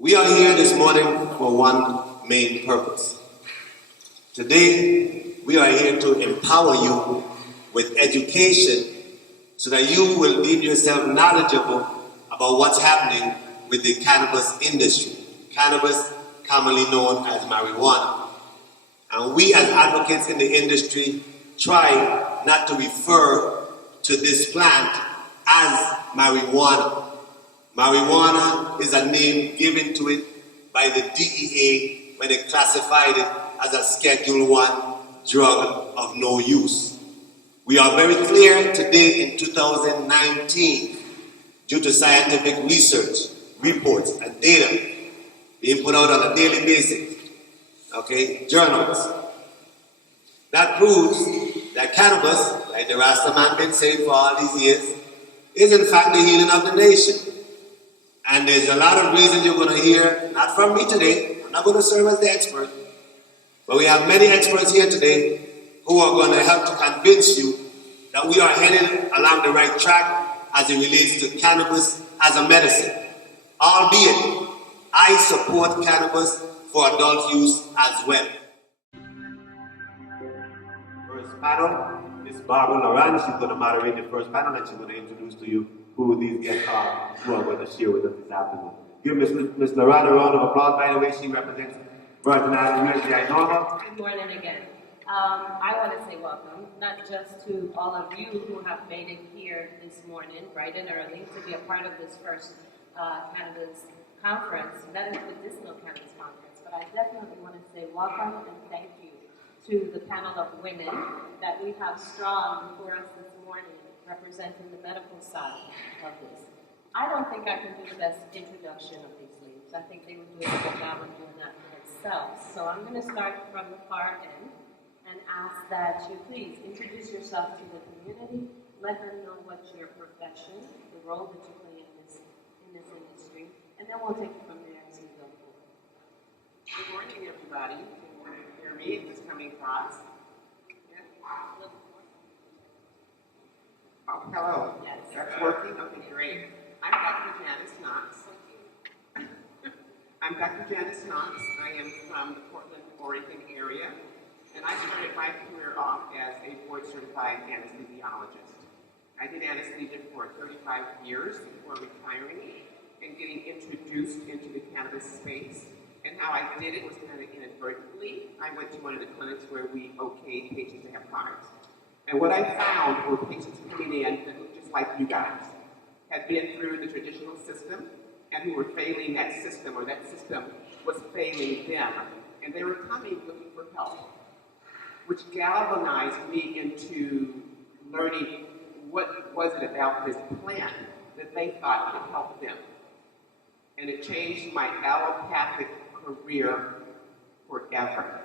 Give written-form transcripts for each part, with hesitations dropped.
We are here this morning for one main purpose. Today, we are here to empower you with education so that you will deem yourself knowledgeable about what's happening with the cannabis industry. Cannabis, commonly known as marijuana. And we as advocates in the industry try not to refer to this plant as marijuana. Marijuana is a name given to it by the DEA when they classified it as a Schedule I drug of no use. We are very clear today in 2019, due to scientific research, reports, and data being put out on a daily basis, journals, that proves that cannabis, like the Rasta man been saying for all these years, is in fact the healing of the nation. And there's a lot of reasons you're going to hear, not from me today, I'm not going to serve as the expert, but we have many experts here today who are going to help to convince you that we are headed along the right track as it relates to cannabis as a medicine. Albeit, I support cannabis for adult use as well. First panel, Ms. Barbara Loran, she's going to moderate the first panel and she's going to introduce to you who these guests are who are going to share with us this afternoon. Give Ms. Loran a round of applause. By the way, she represents Virgin Islands USVI Normal. Good morning again. I want to say welcome, not just to all of you who have made it here this morning, bright and early, to be a part of this first cannabis conference, medicinal cannabis conference, but I definitely want to say welcome and thank you to the panel of women that we have strong before us this morning, representing the medical side of this. I don't think I can do the best introduction of these ladies. I think they would do a good job of doing that for themselves. So I'm going to start from the far end and ask that you please introduce yourself to the community, let them know what's your profession, the role that you play in this industry, and then we'll take it from there as we go forward. Good morning, everybody. Can you hear me? Is this coming across? Yeah. Oh, hello. Yes. That's working? Okay, great. I'm Dr. Janice Knox. I'm Dr. Janice Knox. I am from the Portland, Oregon area, and I started my career off as a board-certified anesthesiologist. I did anesthesia for 35 years before retiring and getting introduced into the cannabis space. And how I did it was kind of inadvertently. I went to one of the clinics where we okayed patients to have products. And what I found were patients coming in that looked just like you guys, had been through the traditional system, and who were failing that system, or that system was failing them. And they were coming looking for help, which galvanized me into learning what was it about this plant that they thought could help them. And it changed my allopathic career forever.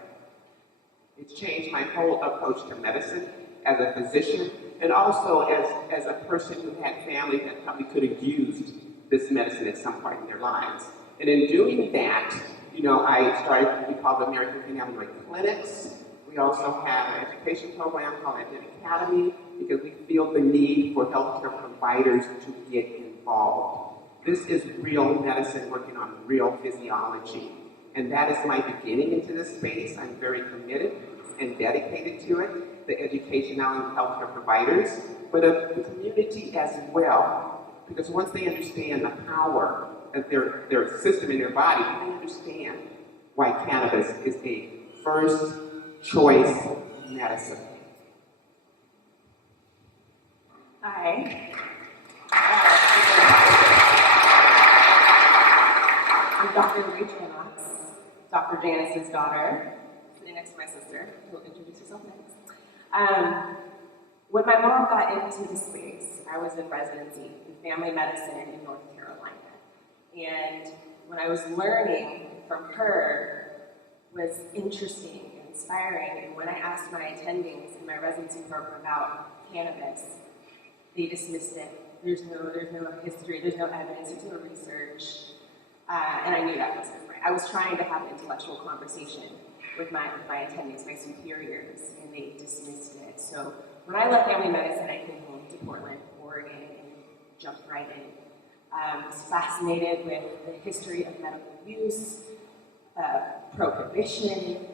It's changed my whole approach to medicine as a physician, and also as a person who had family that probably could have used this medicine at some point in their lives. And in doing that, I started what we call the American Cannabinoid Clinics. We also have an education program called Identity Academy, because we feel the need for healthcare providers to get involved. This is real medicine working on real physiology. And that is my beginning into this space. I'm very committed and dedicated to it, the education not only of healthcare providers, but of the community as well. Because once they understand the power of their system in their body, they understand why cannabis is a first choice medicine. Hi. I'm Dr. Rachel Knox, Dr. Janice's daughter, sitting next to my sister, who will introduce herself next. When my mom got into the space, I was in residency in family medicine in North Carolina. And when I was learning from her was interesting and inspiring. And when I asked my attendings in my residency program about cannabis, they dismissed it. There's no history, there's no evidence, there's no research. And I knew that wasn't right. I was trying to have an intellectual conversation with my attendings, my superiors, and they dismissed it. So when I left family medicine, I came home to Portland, Oregon, and jumped right in. Was fascinated with the history of medical use, prohibition,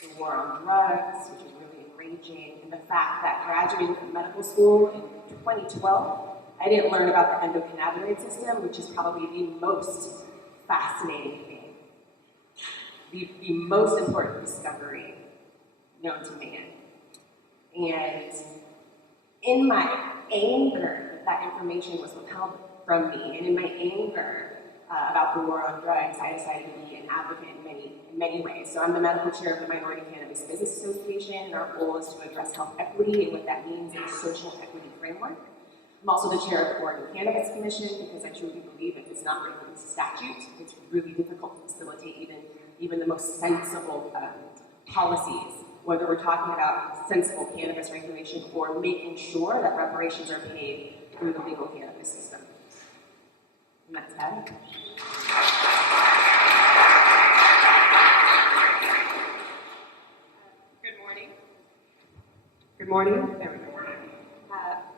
the war on drugs, which is really enraging, and the fact that graduating from medical school in 2012, I didn't learn about the endocannabinoid system, which is probably the most fascinating thing, the most important discovery known to man. And in my anger that information was withheld from me, and in my anger about the war on drugs, I decided to be an advocate in many ways. So I'm the medical chair of the Minority Cannabis Business Association, and our goal is to address health equity and what that means in a social equity framework. I'm also the chair of the Oregon Cannabis Commission because I truly believe if it's not written in statute, it's really difficult to facilitate even the most sensible policies, whether we're talking about sensible cannabis regulation or making sure that reparations are paid through the legal cannabis system. And that's that. Good morning. There we go.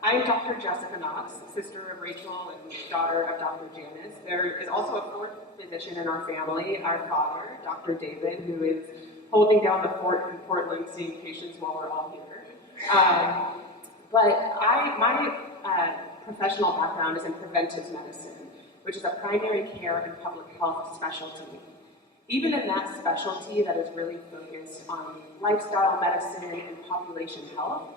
I'm Dr. Jessica Knox, sister of Rachel and daughter of Dr. Janice. There is also a fourth physician in our family, our father, Dr. David, who is holding down the fort in Portland, seeing patients while we're all here. But my professional background is in preventive medicine, which is a primary care and public health specialty. Even in that specialty that is really focused on lifestyle medicine and population health,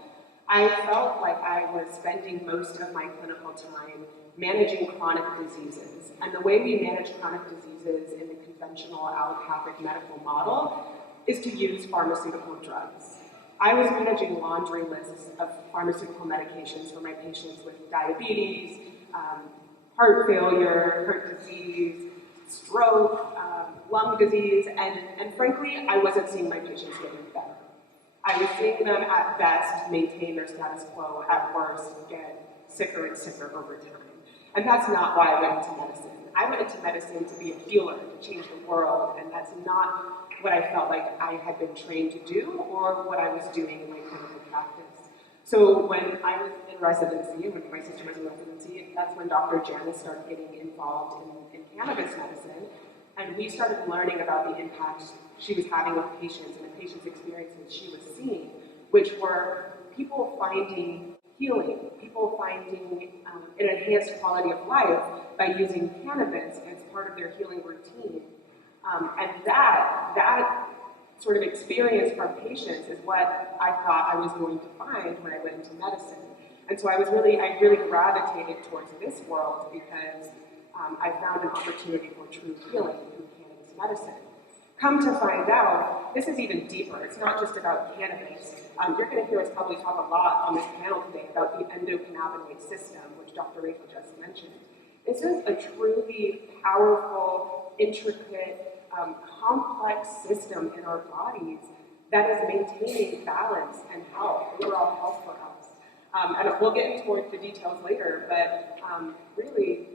I felt like I was spending most of my clinical time managing chronic diseases. And the way we manage chronic diseases in the conventional allopathic medical model is to use pharmaceutical drugs. I was managing laundry lists of pharmaceutical medications for my patients with diabetes, heart failure, heart disease, stroke, lung disease, and frankly, I wasn't seeing my patients getting better. I was seeing them at best maintain their status quo, at worst get sicker and sicker over time. And that's not why I went into medicine. I went into medicine to be a healer, to change the world, and that's not what I felt like I had been trained to do or what I was doing in my clinical practice. So when I was in residency, when my sister was in residency, that's when Dr. Janice started getting involved in cannabis medicine, and we started learning about the impact she was having with patients and the patients' experiences she was seeing, which were people finding healing, people finding an enhanced quality of life by using cannabis as part of their healing routine. And that sort of experience from patients is what I thought I was going to find when I went into medicine. And so I really gravitated towards this world because I found an opportunity for true healing through cannabis medicine. Come to find out, this is even deeper. It's not just about cannabis. You're going to hear us probably talk a lot on this panel today about the endocannabinoid system, which Dr. Rachel just mentioned. This is a truly powerful, intricate, complex system in our bodies that is maintaining balance and health, overall health for us. And we'll get toward the details later, but really,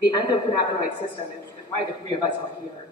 the endocannabinoid system is why the three of us are here.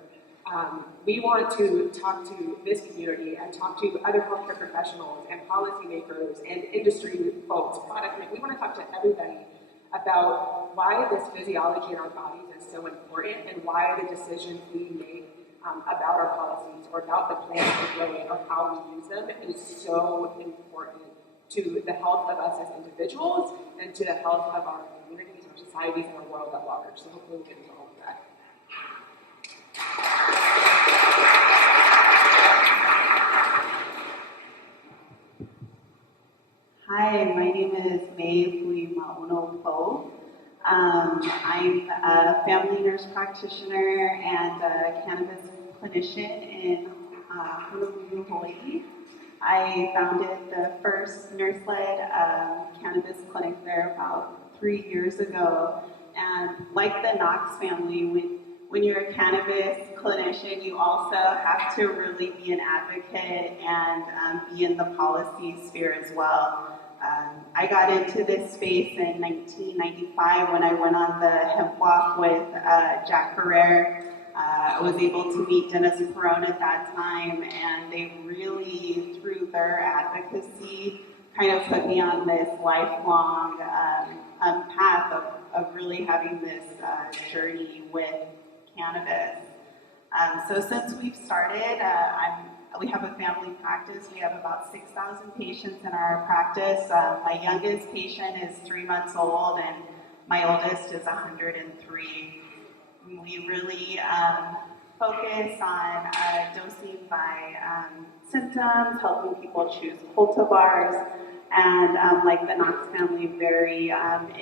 We want to talk to this community and talk to other healthcare professionals and policymakers and industry folks, product makers. We want to talk to everybody about why this physiology in our bodies is so important and why the decisions we make about our policies or about the plans we're growing or how we use them is so important to the health of us as individuals and to the health of our communities, our societies, and our world at large. So hopefully we'll get into all of that. Hi, my name is Fuimaono. I'm a family nurse practitioner and a cannabis clinician in Honolulu, Hawaii. I founded the first nurse-led cannabis clinic there about 3 years ago. And like the Knox family, when you're a cannabis clinician, you also have to really be an advocate and be in the policy sphere as well. I got into this space in 1995 when I went on the hemp walk with Jack Ferrer. I was able to meet Dennis Perone at that time, and they really, through their advocacy, kind of put me on this lifelong path of really having this journey with cannabis. So since we've started, we have a family practice. We have about 6,000 patients in our practice. My youngest patient is 3 months old, and my oldest is 103. We really focus on dosing by symptoms, helping people choose cultivars, and like the Knox family, very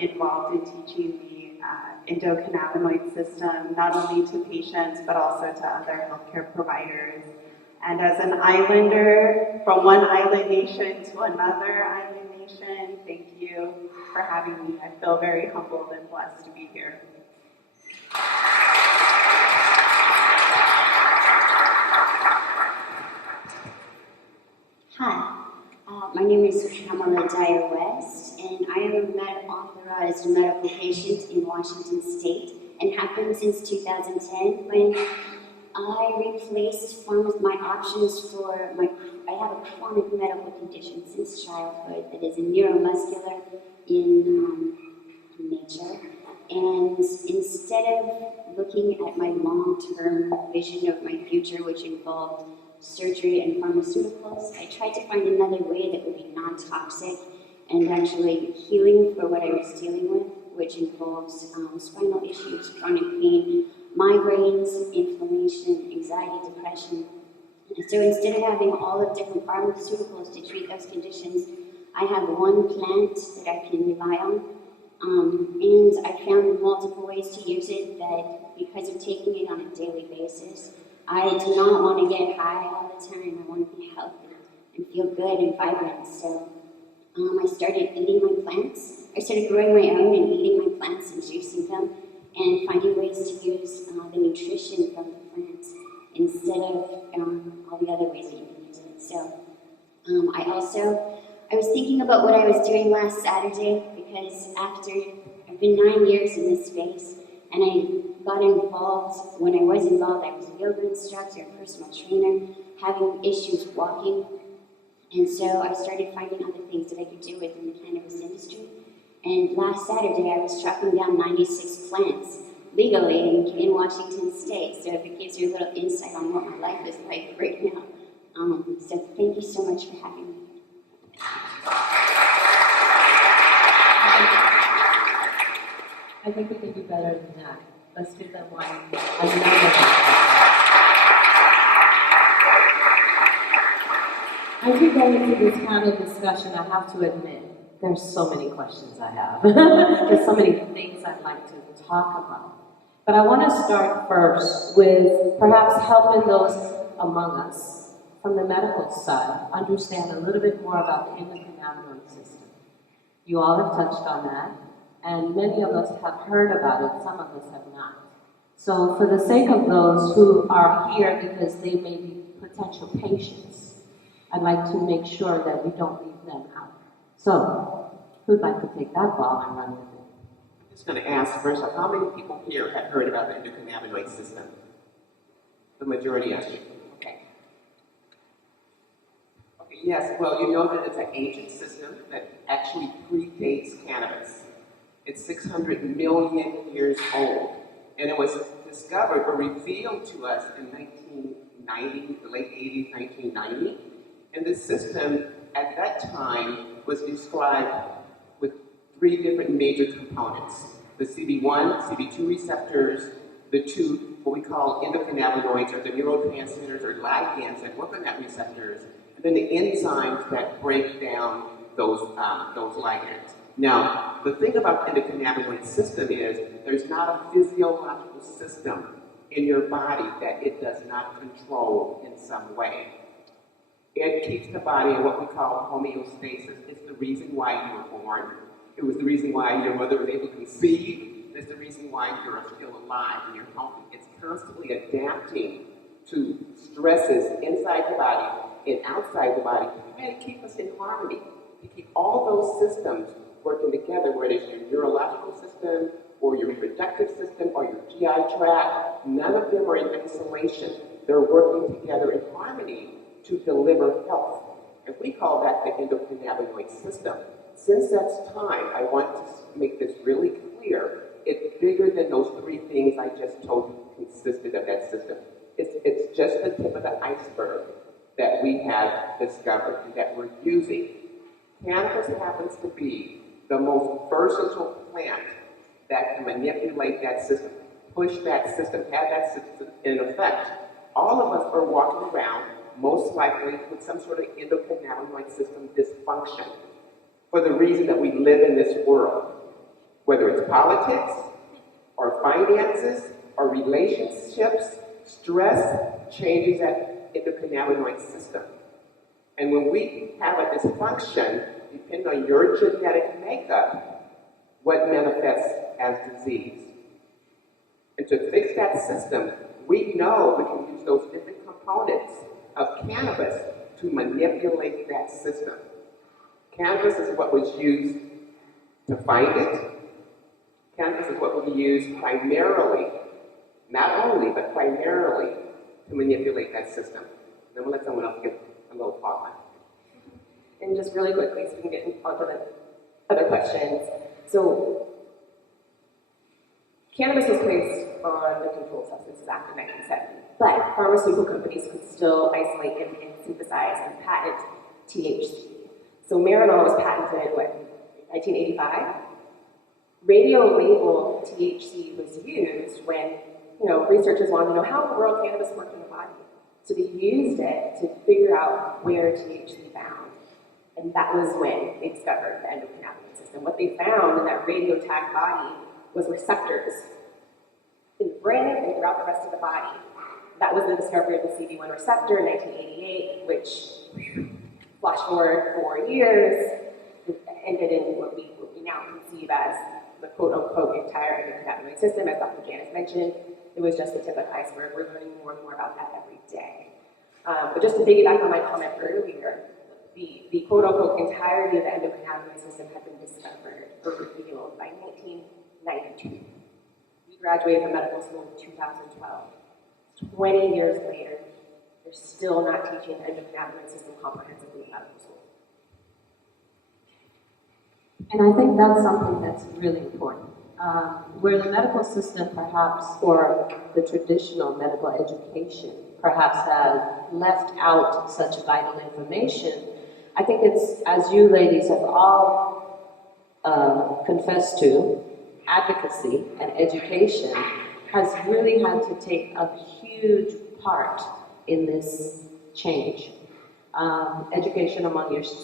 involved in teaching the endocannabinoid system, not only to patients, but also to other healthcare providers. And as an islander, from one island nation to another island nation, thank you for having me. I feel very humbled and blessed to be here. Hi, my name is Pamela Dyer West, and I am a authorized medical patient in Washington State, and have been since 2010 when I replaced one of my options for I have a chronic medical condition since childhood that is a neuromuscular in nature. And instead of looking at my long-term vision of my future, which involved surgery and pharmaceuticals, I tried to find another way that would be non-toxic and actually healing for what I was dealing with, which involves spinal issues, chronic pain, migraines, inflammation, anxiety, depression. And so instead of having all of different pharmaceuticals to treat those conditions, I have one plant that I can rely on. And I found multiple ways to use it that, because of taking it on a daily basis, I do not want to get high all the time. I want to be healthy and feel good and vibrant. So I started eating my plants. I started growing my own and eating my plants and juicing them and finding ways to use the nutrition from the plants instead of all the other ways that you can use it. So I was thinking about what I was doing last Saturday, because I've been 9 years in this space, and I got involved. When I was involved, I was a yoga instructor, personal trainer, having issues walking. And so I started finding other things that I could do within the cannabis industry. And last Saturday, I was tracking down 96 plants legally in Washington State. So if it gives you a little insight on what my life is like right now. So thank you so much for having me. I think we can do better than that. Let's give them one. As we go into this panel discussion, I have to admit, there's so many questions I have. There's so many things I'd like to talk about. But I want to start first with perhaps helping those among us from the medical side understand a little bit more about the endocannabinoid system. You all have touched on that, and many of us have heard about it, some of us have not. So for the sake of those who are here because they may be potential patients, I'd like to make sure that we don't leave them out. So, who'd like to take that ball and run with it? I'm just going to ask first off, how many people here have heard about the endocannabinoid system? The majority of you. Okay. Okay, yes, well, you know that it's an ancient system that actually predates cannabis. It's 600 million years old. And it was discovered or revealed to us in 1990, the late 80s, 1990. And this system, at that time, was described with 3 different major components. The CB1, CB2 receptors, the 2, what we call endocannabinoids, or the neurotransmitters or ligands that work on that receptors, and then the enzymes that break down those ligands. Now, the thing about the endocannabinoid system is there's not a physiological system in your body that it does not control in some way. It keeps the body in what we call homeostasis. It's the reason why you were born. It was the reason why your mother was able to conceive. It's the reason why you're still alive and you're healthy. It's constantly adapting to stresses inside the body and outside the body to try to keep us in harmony, to keep all those systems working together, whether it's your neurological system or your reproductive system or your GI tract. None of them are in isolation. They're working together in harmony to deliver health. And we call that the endocannabinoid system. Since that time, I want to make this really clear. It's bigger than those three things I just told you consisted of that system. It's just the tip of the iceberg that we have discovered and that we're using. Cannabis happens to be the most versatile plant that can manipulate that system, push that system, have that system in effect. All of us are walking around, most likely with some sort of endocannabinoid system dysfunction for the reason that we live in this world, whether it's politics or finances or relationships, stress changes that endocannabinoid system. And when we have a dysfunction, depending on your genetic makeup, what manifests as disease. And to fix that system, we know we can use those different components of cannabis to manipulate that system. Cannabis is what was used to find it. Cannabis is what will be used primarily, not only, but primarily to manipulate that system. And then we'll let someone else give a little talk on it. And just really quickly, so we can get on to the other questions. So, cannabis was placed on the Controlled Substances Act of 1970, but pharmaceutical companies could still isolate and synthesize and patent THC. So Marinol was patented, what, 1985? Radio label THC was used when, researchers wanted to know how in the world cannabis worked in the body. So they used it to figure out where THC bound. And that was when they discovered the endocannabinoid system. What they found in that radio tagged body was receptors in the brain and throughout the rest of the body. That was the discovery of the CD1 receptor in 1988, which, flash forward 4 years, ended in what we now conceive as the quote-unquote entire endocannabinoid system. As Dr. Janice mentioned, it was just the tip of the iceberg. We're learning more and more about that every day. But just to piggyback on my comment earlier, the quote-unquote entirety of the endocannabinoid system had been discovered or revealed by 1992. We graduated from medical school in 2012. 20 years later, they're still not teaching the endocannabinoid system comprehensively in medical school. And I think that's something that's really important. Where the medical system perhaps, or the traditional medical education, perhaps has left out such vital information, I think it's, as you ladies have all confessed to, advocacy and education has really had to take a huge part in this change. Education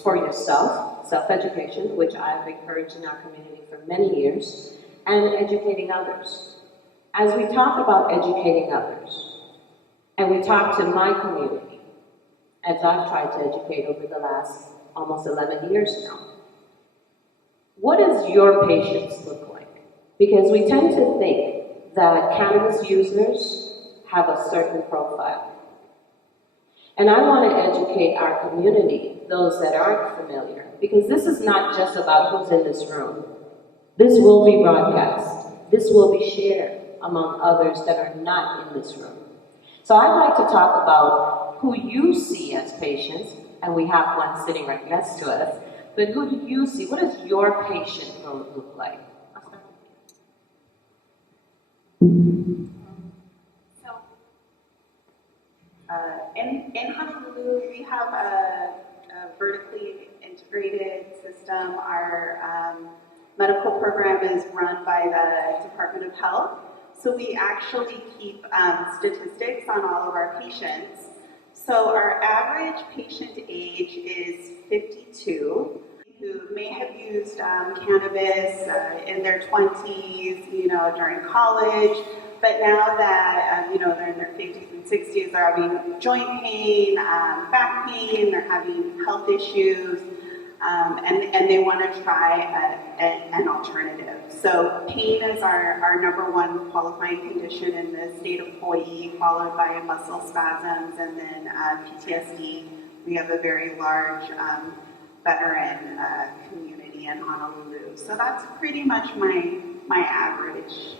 for yourself, self-education, which I've encouraged in our community for many years, and educating others. As we talk about educating others, and we talk to my community, as I've tried to educate over the last almost 11 years now, what does your patients look like? Because we tend to think that cannabis users have a certain profile. And I want to educate our community, those that aren't familiar, because this is not just about who's in this room. This will be broadcast. This will be shared among others that are not in this room. So I'd like to talk about who you see as patients, and we have one sitting right next to us, but who do you see? What does your patient look like? In Honolulu, we have a vertically integrated system. Our medical program is run by the Department of Health. So we actually keep statistics on all of our patients. So our average patient age is 52, who may have used cannabis in their 20s, during college. But now that, they're in their 50s and 60s, they're having joint pain, back pain, they're having health issues, and they want to try an alternative. So pain is our number one qualifying condition in the state of Hawaii, followed by muscle spasms, and then PTSD. We have a very large veteran community in Honolulu. So that's pretty much my average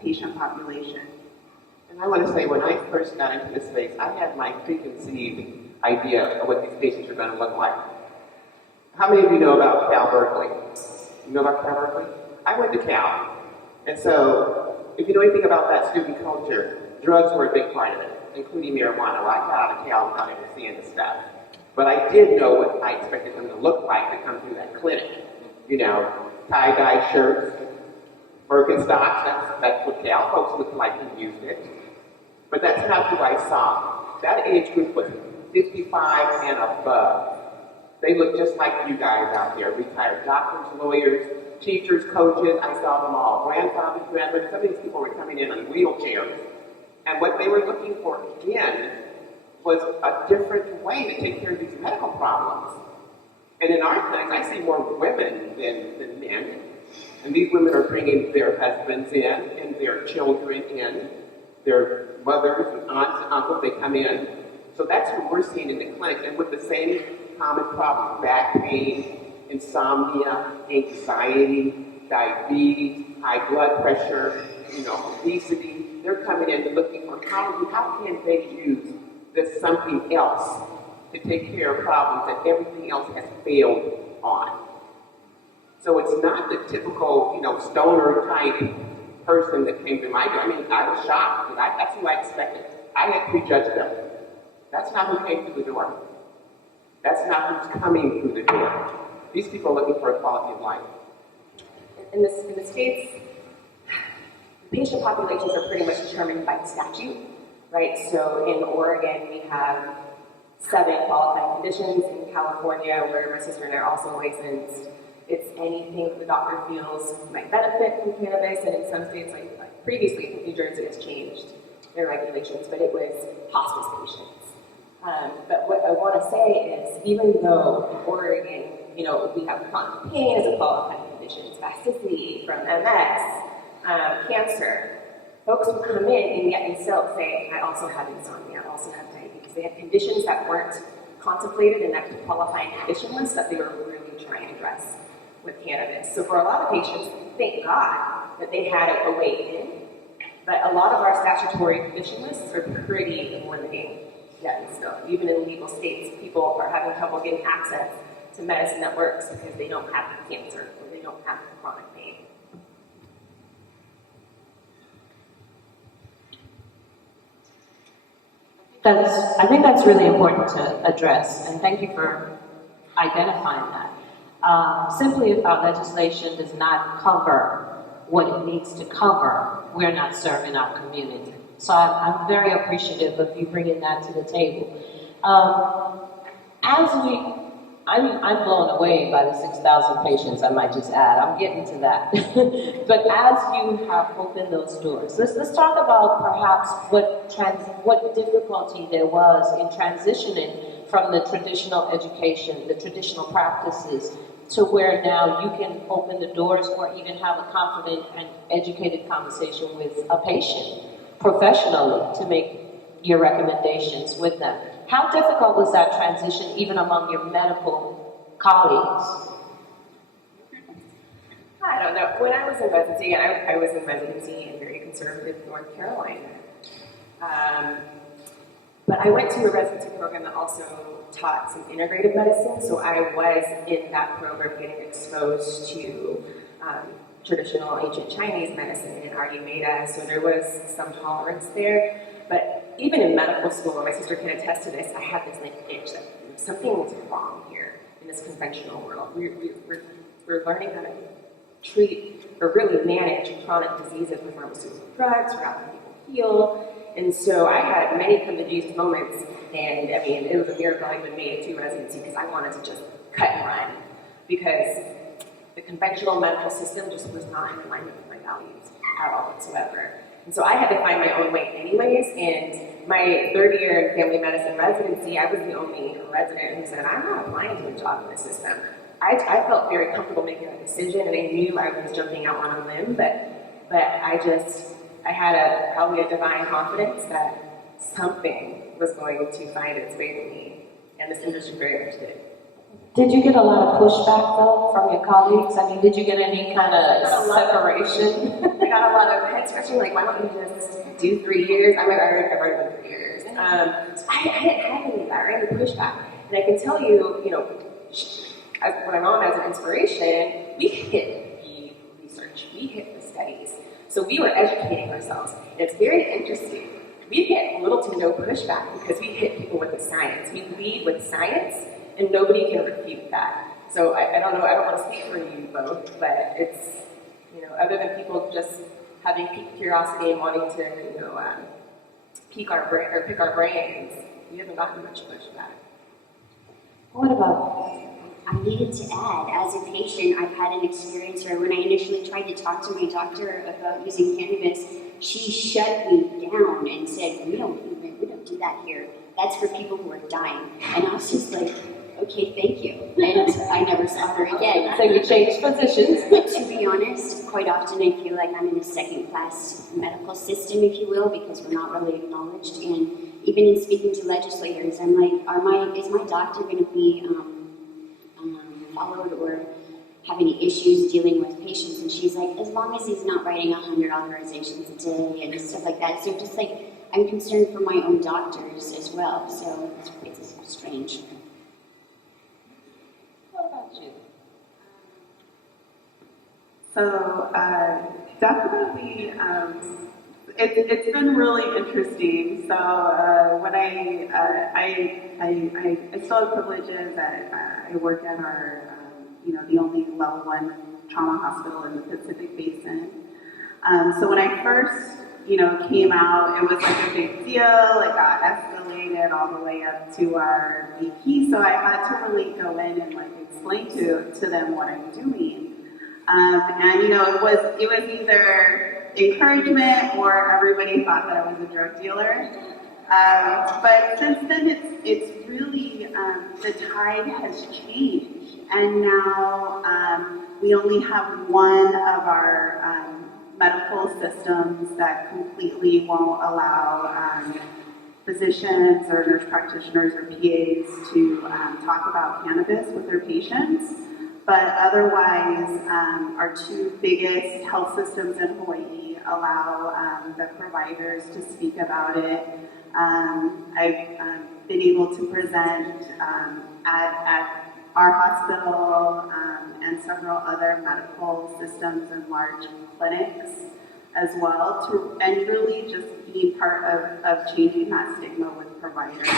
patient population. And I want to say, when I first got into this space, I had my preconceived idea of what these patients are going to look like. How many of you know about Cal Berkeley? You know about Cal Berkeley? I went to Cal, and so if you know anything about that student culture, drugs were a big part of it, including marijuana. Well, I got out of Cal without even seeing the stuff. But I did know what I expected them to look like to come through that clinic. You know, tie-dye shirts, Birkenstocks, that's what Cal folks looked like who used it. But that's not who I saw. That age group was 55 and above. They look just like you guys out there, retired doctors, lawyers, teachers, coaches. I saw them all. Grandfathers, grandmothers, some of these people were coming in on wheelchairs. And what they were looking for, again, was a different way to take care of these medical problems. And in our clinics, I see more women than men. And these women are bringing their husbands in and their children in, their mothers and aunts and uncles, they come in. So that's what we're seeing in the clinic, and with the same common problems: back pain, insomnia, anxiety, diabetes, high blood pressure, obesity. They're coming in looking for how can they use this something else to take care of problems that everything else has failed on. So it's not the typical, stoner type person that came to my door. I mean, I was shocked because that's who I expected. I had prejudged them. That's not who came through the door. That's not who's coming through the door. These people are looking for a quality of life. In the States, patient populations are pretty much determined by statute, right? So in Oregon, we have 7 qualifying conditions. In California, where my sister and I are also licensed, it's anything that the doctor feels might benefit from cannabis. And in some states, like previously, in New Jersey, it's changed their regulations, but it was hospice patients. But what I want to say is, even though in Oregon, we have chronic pain as a qualifying condition, spasticity from MS, cancer, folks will come in and yet and still say, I also have insomnia, I also have diabetes. They have conditions that weren't contemplated in that qualifying condition list that they were really trying to address with cannabis. So for a lot of patients, thank God that they had a way in, but a lot of our statutory condition lists are pretty limiting yet and still. Even in legal states, people are having trouble getting access to medicine that works because they don't have cancer or they don't have chronic pain. I think that's really important to address, and thank you for identifying that. Simply if our legislation does not cover what it needs to cover, we're not serving our community. So I'm very appreciative of you bringing that to the table. I'm blown away by the 6,000 patients, I might just add. I'm getting to that. But as you have opened those doors, let's talk about perhaps what difficulty there was in transitioning from the traditional education, the traditional practices, to where now you can open the doors or even have a confident and educated conversation with a patient professionally to make your recommendations with them. How difficult was that transition even among your medical colleagues? I don't know. When I was in residency, and I was in residency in very conservative North Carolina, but I went to a residency program that also taught some integrative medicine, so I was in that program getting exposed to traditional ancient Chinese medicine and Ayurveda, so there was some tolerance there. But even in medical school, and my sister can attest to this, I had this itch that something was wrong here in this conventional world. We're learning how to treat or really manage chronic diseases with pharmaceutical drugs, we're helping people heal. And so I had many come to Jesus moments, and I mean, it was a miracle I even made it to residency because I wanted to just cut and run because the conventional medical system just was not in alignment with my values at all whatsoever. And so I had to find my own way anyways, and my third year in family medicine residency, I was the only resident who said, I'm not applying to a job in this system. I felt very comfortable making that decision, and I knew I was jumping out on a limb, but I had probably a divine confidence that something was going to find its way to me, and this industry very much did. Did you get a lot of pushback, though, from your colleagues? I mean, did you get any kind of separation? I got a lot of head scratching, like, why don't you just do 3 years? I've already done 3 years. So I didn't have any of that, or any pushback. And I can tell you, what I'm on as an inspiration, we could be research we hit the studies. So we were educating ourselves. And it's very interesting. We get little to no pushback because we hit people with the science. We lead with science, and nobody can refute that. So I don't know, I don't want to speak for you both, but it's, you know, other than people just having peak curiosity and wanting to, pick our brains, we haven't gotten much pushback. What about, I needed to add, as a patient, I've had an experience where when I initially tried to talk to my doctor about using cannabis, she shut me down and said, we don't do that here. That's for people who are dying. And I was just like, okay, thank you. And I never saw her again. So you changed positions. To be honest, quite often I feel like I'm in a second-class medical system, if you will, because we're not really acknowledged. And even in speaking to legislators, I'm like, is my doctor going to be followed or have any issues dealing with patients? And she's like, as long as he's not writing 100 authorizations a day and stuff like that. So just like, I'm concerned for my own doctors as well. So it's strange. What about you? So definitely, it's been really interesting. So when I still have privileges. I work at our, the only level 1 trauma hospital in the Pacific Basin. So when I first, came out, it was like a big deal. It got escalated all the way up to our VP. So I had to really go in and explain to them what I'm doing. And it was either encouragement or everybody thought that I was a drug dealer. But since then, it's really the tide has changed, and now we only have one of our medical systems that completely won't allow physicians or nurse practitioners or PAs to talk about cannabis with their patients. But otherwise, our 2 biggest health systems in Hawaii allow the providers to speak about it. I've been able to present at our hospital and several other medical systems and large clinics as well, and really just being part of changing that stigma with providers.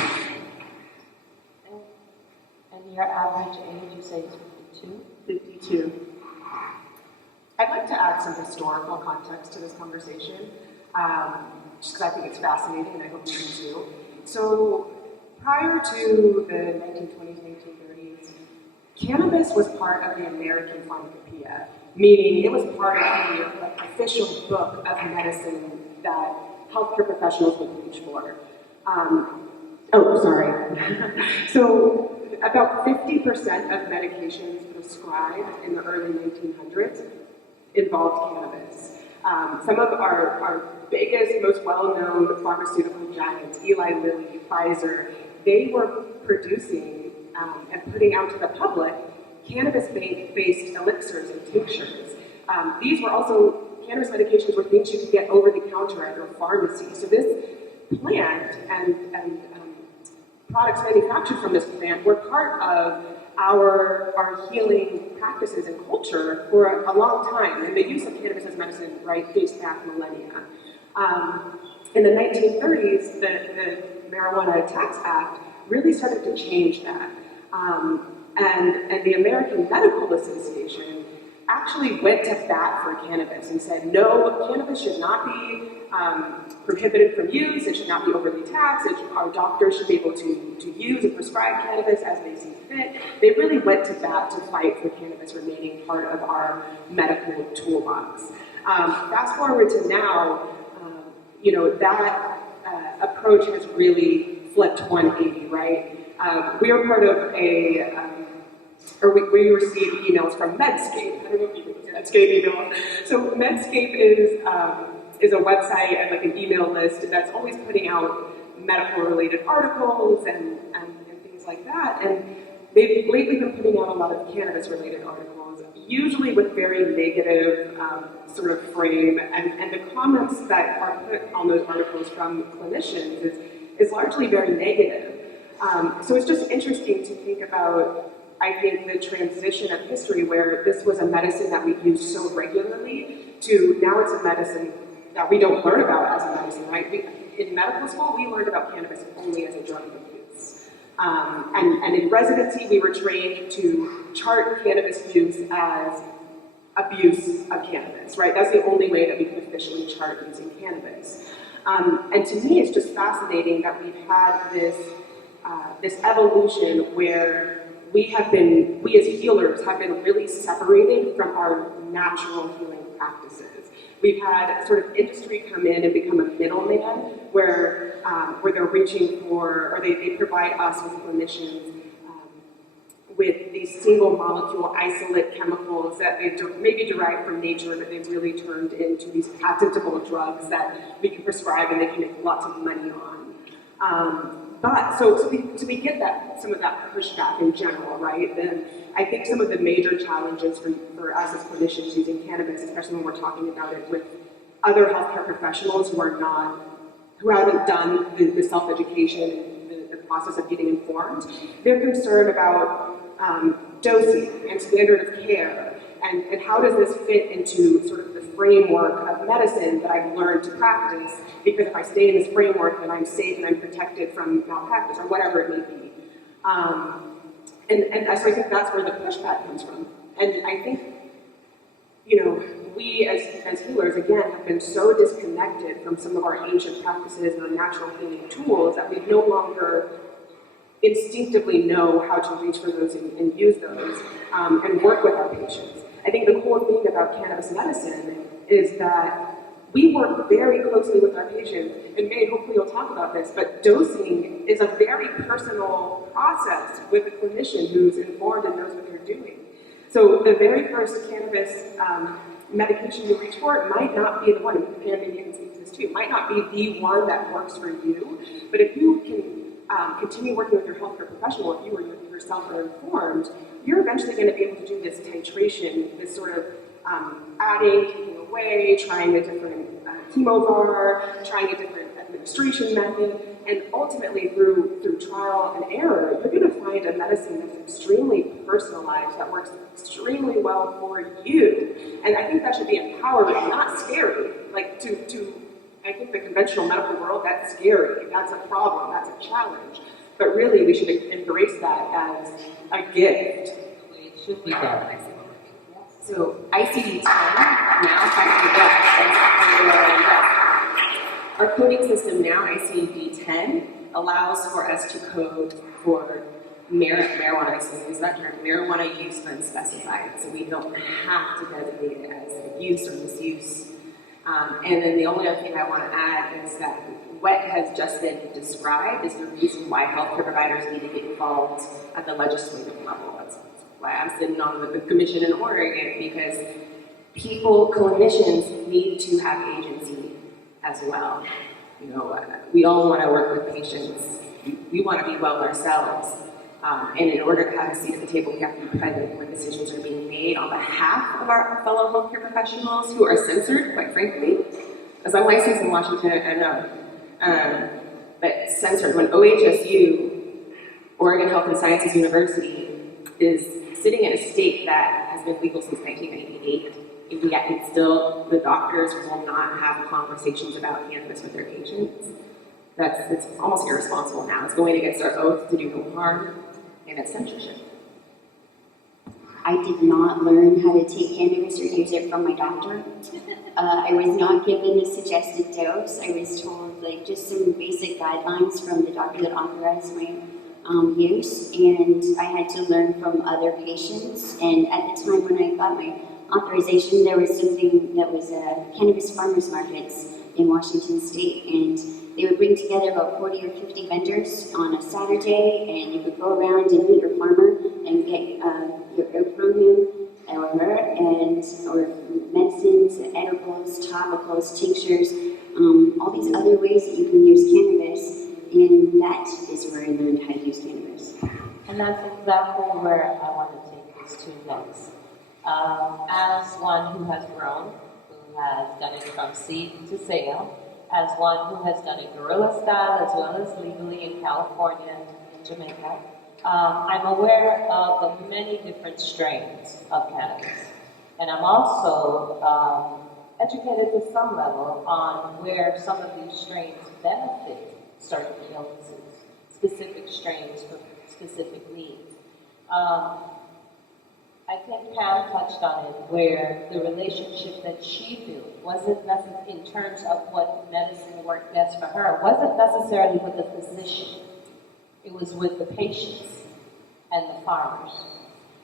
And your average age, you say, is 52? 52. I'd like to add some historical context to this conversation, just because I think it's fascinating, and I hope you do too. So, prior to the 1920s, 1930s, cannabis was part of the American Pharmacopoeia, meaning it was part of the official book of medicine that healthcare professionals would reach for. So, about 50% of medications prescribed in the early 1900s involved cannabis. Some of our biggest, most well-known pharmaceutical giants, Eli Lilly, Pfizer, they were producing and putting out to the public cannabis-based elixirs and tinctures. These were also, cannabis medications were things you could get over the counter at your pharmacy. So this plant and products manufactured from this plant were part of our healing practices and culture for a long time, and the use of cannabis as medicine, right, dates back millennia. In the 1930s, the Marijuana Tax Act really started to change that, and the American Medical Association actually went to bat for cannabis and said, no, cannabis should not be prohibited from use, it should not be overly taxed, our doctors should be able to use and prescribe cannabis as they see fit. They really went to bat to fight for cannabis remaining part of our medical toolbox. Fast forward to now, that approach has really flipped 180, right? We are part of we receive emails from Medscape. I don't know if you can see Medscape email. So Medscape is a website and like an email list that's always putting out medical-related articles and things like that. And they've lately been putting out a lot of cannabis-related articles, usually with very negative sort of frame. And the comments that are put on those articles from clinicians is largely very negative. So it's just interesting to think about, I think, the transition of history where this was a medicine that we used so regularly to now it's a medicine that we don't learn about as a medicine, right? In medical school, we learned about cannabis only as a drug of abuse. And in residency, we were trained to chart cannabis use as abuse of cannabis, right? That's the only way that we can officially chart using cannabis. And to me, it's just fascinating that we've had this evolution where we as healers have been really separated from our natural healing practices. We've had sort of industry come in and become a middleman where they're reaching for, or they provide us as clinicians with these single molecule isolate chemicals that they maybe derived from nature, but they've really turned into these patentable drugs that we can prescribe and they can make lots of money on. So we get some of that pushback in general, right? Then I think some of the major challenges for us as clinicians using cannabis, especially when we're talking about it with other healthcare professionals who haven't done the self-education and the process of getting informed, they're concerned about dosing and standard of care, and how does this fit into sort of the framework of medicine that I've learned to practice, because if I stay in this framework, then I'm safe and I'm protected from malpractice or whatever it may be. And so I think that's where the pushback comes from. And I think, we as healers, again, have been so disconnected from some of our ancient practices and our natural healing tools that we no longer instinctively know how to reach for those and use those and work with our patients. I think the cool thing about cannabis medicine is that we work very closely with our patients, and May, hopefully you'll talk about this, but dosing is a very personal process with a clinician who's informed and knows what they're doing. So the very first cannabis medication you reach for might not be the one, and maybe you can speak to this too, might not be the one that works for you, but if you can continue working with your healthcare professional, if you or yourself are informed, you're eventually going to be able to do this titration, this sort of adding, taking away, trying a different chemovar, trying a different administration method, and ultimately through trial and error, you're going to find a medicine that's extremely personalized, that works extremely well for you. And I think that should be empowering, not scary. Like I think the conventional medical world, that's scary, that's a problem, that's a challenge. But really, we should embrace that as a gift. It should be done. So ICD-10 now, our coding system now, ICD-10, allows for us to code for marijuana, I still use that term, marijuana use unspecified. So we don't have to designate it as abuse or misuse. And then the only other thing I want to add is that what has just been described is the reason why healthcare providers need to get involved at the legislative level. That's why I'm sitting on the commission in Oregon, because clinicians need to have agency as well. We all want to work with patients. We want to be well ourselves. And in order to have a seat at the table, we have to be present when decisions are being made on behalf of our fellow healthcare professionals who are censored, quite frankly. As I'm licensed in Washington, I know, but censored. When OHSU, Oregon Health and Sciences University, is sitting in a state that has been legal since 1998, and yet still the doctors will not have conversations about cannabis with their patients. It's almost irresponsible now. It's going against our oath to do no harm, and it's censorship. I did not learn how to take cannabis or use it from my doctor. I was not given a suggested dose. I was told just some basic guidelines from the doctor that authorized my use, and I had to learn from other patients. And at the time when I got my authorization, there was something that was cannabis farmers markets in Washington State, and they would bring together about 40 or 50 vendors on a Saturday, and you could go around and meet your farmer and get your herb from him or her, or medicines, edibles, topicals, tinctures, all these other ways that you can use cannabis, and that is where I learned how to use cannabis. And that's exactly where I want to take this to next. As one who has grown, who has done it from seed to sale, as one who has done it guerrilla style as well as legally in California and in Jamaica, I'm aware of the many different strains of cannabis. And I'm also educated to some level on where some of these strains benefit certain illnesses, specific strains for specific needs. I think Pam touched on it, where the relationship that she built wasn't necessarily in terms of what medicine worked best for her, wasn't necessarily with the physician. It was with the patients and the farmers.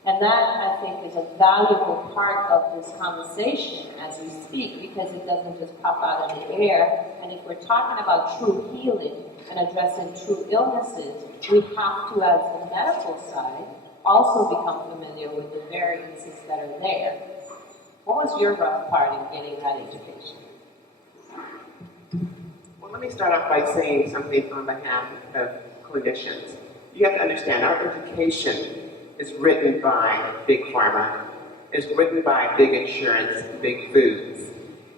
And that, I think, is a valuable part of this conversation as we speak, because it doesn't just pop out of the air. And if we're talking about true healing and addressing true illnesses, we have to, as the medical side, also become familiar with the variances that are there. What was your rough part in getting that education? Well, let me start off by saying something on behalf of clinicians. You have to understand, our education is written by big pharma, is written by big insurance, big foods.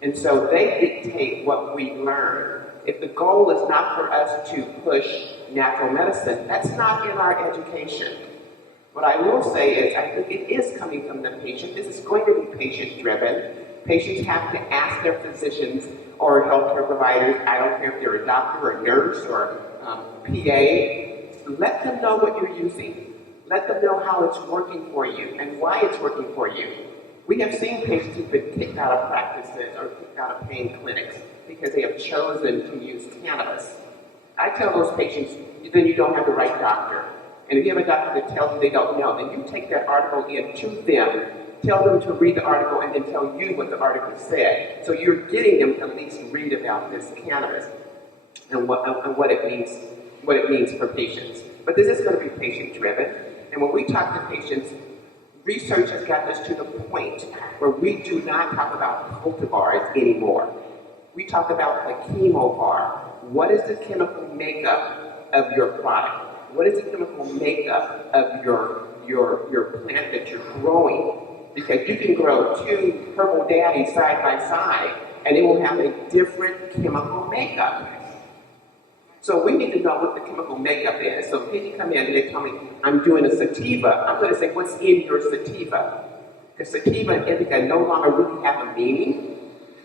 And so they dictate what we learn. If the goal is not for us to push natural medicine, that's not in our education. What I will say is, I think it is coming from the patient. This is going to be patient-driven. Patients have to ask their physicians or healthcare providers, I don't care if they're a doctor or a nurse or PA, let them know what you're using. Let them know how it's working for you and why it's working for you. We have seen patients who've been kicked out of practices or kicked out of pain clinics because they have chosen to use cannabis. I tell those patients, then you don't have the right doctor. And if you have a doctor that tells you they don't know, then you take that article in to them, tell them to read the article, and then tell you what the article said. So you're getting them to at least read about this cannabis and what it means for patients. But this is going to be patient-driven. And when we talk to patients, research has gotten us to the point where we do not talk about cultivars anymore. We talk about the chemovar. What is the chemical makeup of your product? What is the chemical makeup of your plant that you're growing? Because you can grow two purple daddies side by side, and it will have a different chemical makeup. So we need to know what the chemical makeup is. So if people come in and they tell me, I'm doing a sativa, I'm going to say, what's in your sativa? Because sativa and indica no longer really have a meaning.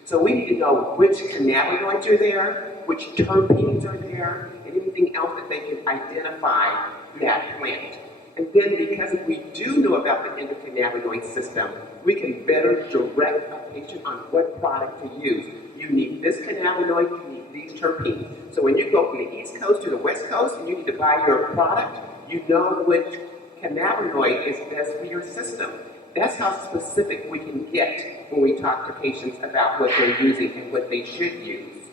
So we need to know which cannabinoids are there, which terpenes are there, and anything else that they can identify that plant. And then because we do know about the endocannabinoid system, we can better direct a patient on what product to use. You need this cannabinoid, you need these terpenes. So when you go from the East Coast to the West Coast and you need to buy your product, you know which cannabinoid is best for your system. That's how specific we can get when we talk to patients about what they're using and what they should use.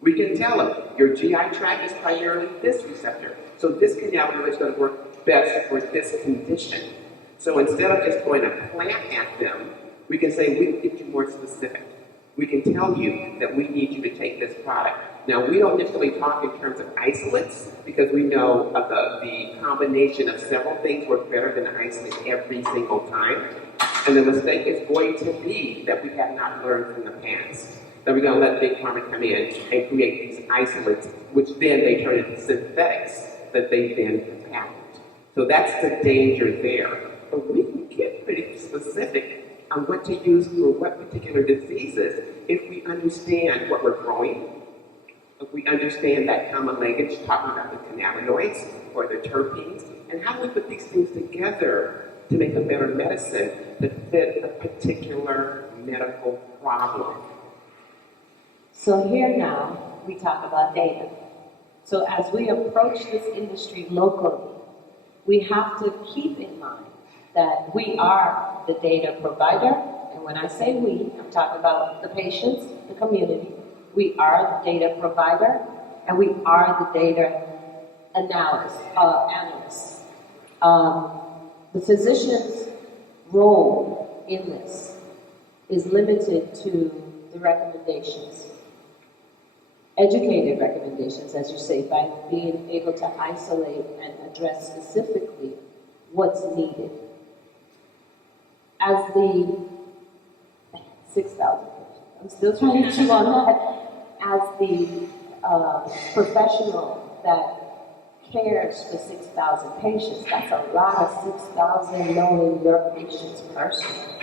We can tell them, your GI tract is primarily this receptor, so this cannabinoid is going to work best for this condition. So instead of just throwing a plant at them, we can say, we can get you more specific. We can tell you that we need you to take this product. Now, we don't necessarily talk in terms of isolates, because we know of the combination of several things work better than the isolate every single time. And the mistake is going to be that we have not learned from the past. That we're going to let big pharma come in and create these isolates, which then they turn into synthetics that they then patent. So that's the danger there. But we can get pretty specific on what to use for what particular diseases if we understand what we're growing, if we understand that common language talking about the cannabinoids or the terpenes, and how we put these things together to make a better medicine that fit a particular medical problem. So here now, we talk about data. So as we approach this industry locally, we have to keep in mind that we are the data provider, and when I say we, I'm talking about the patients, the community. We are the data provider, and we are the data analysts. The physician's role in this is limited to the recommendations. Educated recommendations, as you say, by being able to isolate and address specifically what's needed. As the 6,000, I'm still trying to chew on that. As the professional that cares for 6,000 patients, that's a lot of 6,000 knowing your patients personally.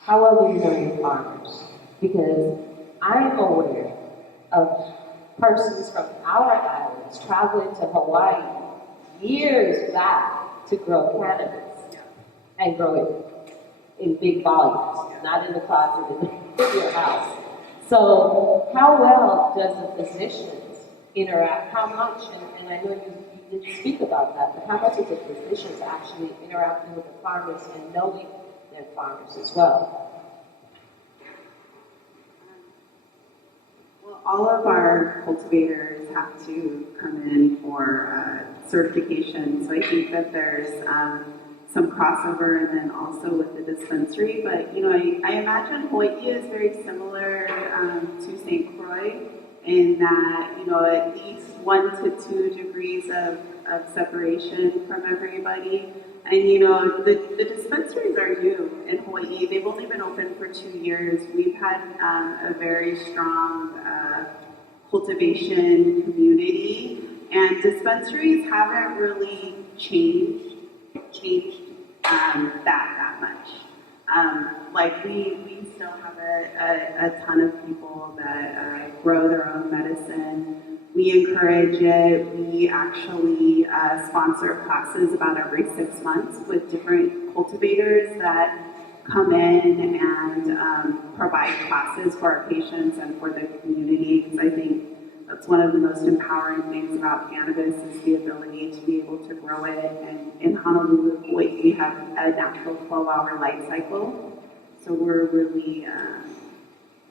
How well do you know your farmers? because I'm aware of persons from our islands traveling to Hawaii years back to grow cannabis and grow it in big volumes, not in the closet, in your house. So how well does the physicians interact? How much, and I know you didn't speak about that, but how much is the physicians actually interacting with the farmers and knowing their farmers as well? Well, all of our cultivators have to come in for certification, so I think that there's some crossover, and then also with the dispensary. But you know, I imagine Hawaii is very similar to St. Croix in that, you know, at least 1 to 2 degrees of separation from everybody. And you know, the dispensaries are new in Hawaii. They've only been open for 2 years. We've had a very strong cultivation community, and dispensaries haven't really changed that much. Like we still have a ton of people that grow their own medicine. We encourage it. We actually sponsor classes about every 6 months with different cultivators that come in and provide classes for our patients and for the community, because I think that's one of the most empowering things about cannabis is the ability to be able to grow it. And in Honolulu, Hawaii, we have a natural 12-hour life cycle. So we're really,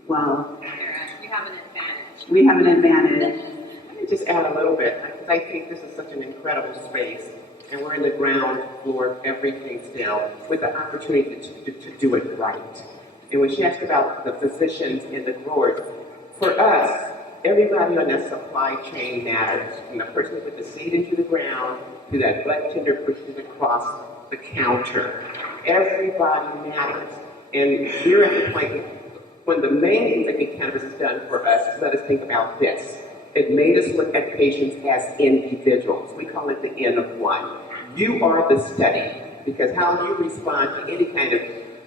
well, We have an advantage. we have an advantage. Let me just add a little bit, because I think this is such an incredible space, and we're in the ground floor of everything still, with the opportunity to do it right. And when she asked about the physicians and the growers, for us, everybody on that supply chain matters. From the person who put the seed into the ground to that bud tender pushing it across the counter. Everybody matters. And we're at the point when the main thing I think cannabis has done for us is let us think about this. It made us look at patients as individuals. We call it the N of one. You are the study, because how you respond to any kind of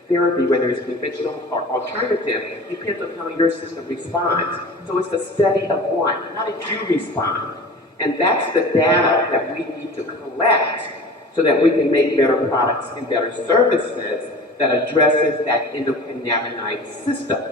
therapy, whether it's conventional or alternative, depends on how your system responds. So it's the study of one. How did you respond? And that's the data that we need to collect so that we can make better products and better services that addresses that endocannabinoid system.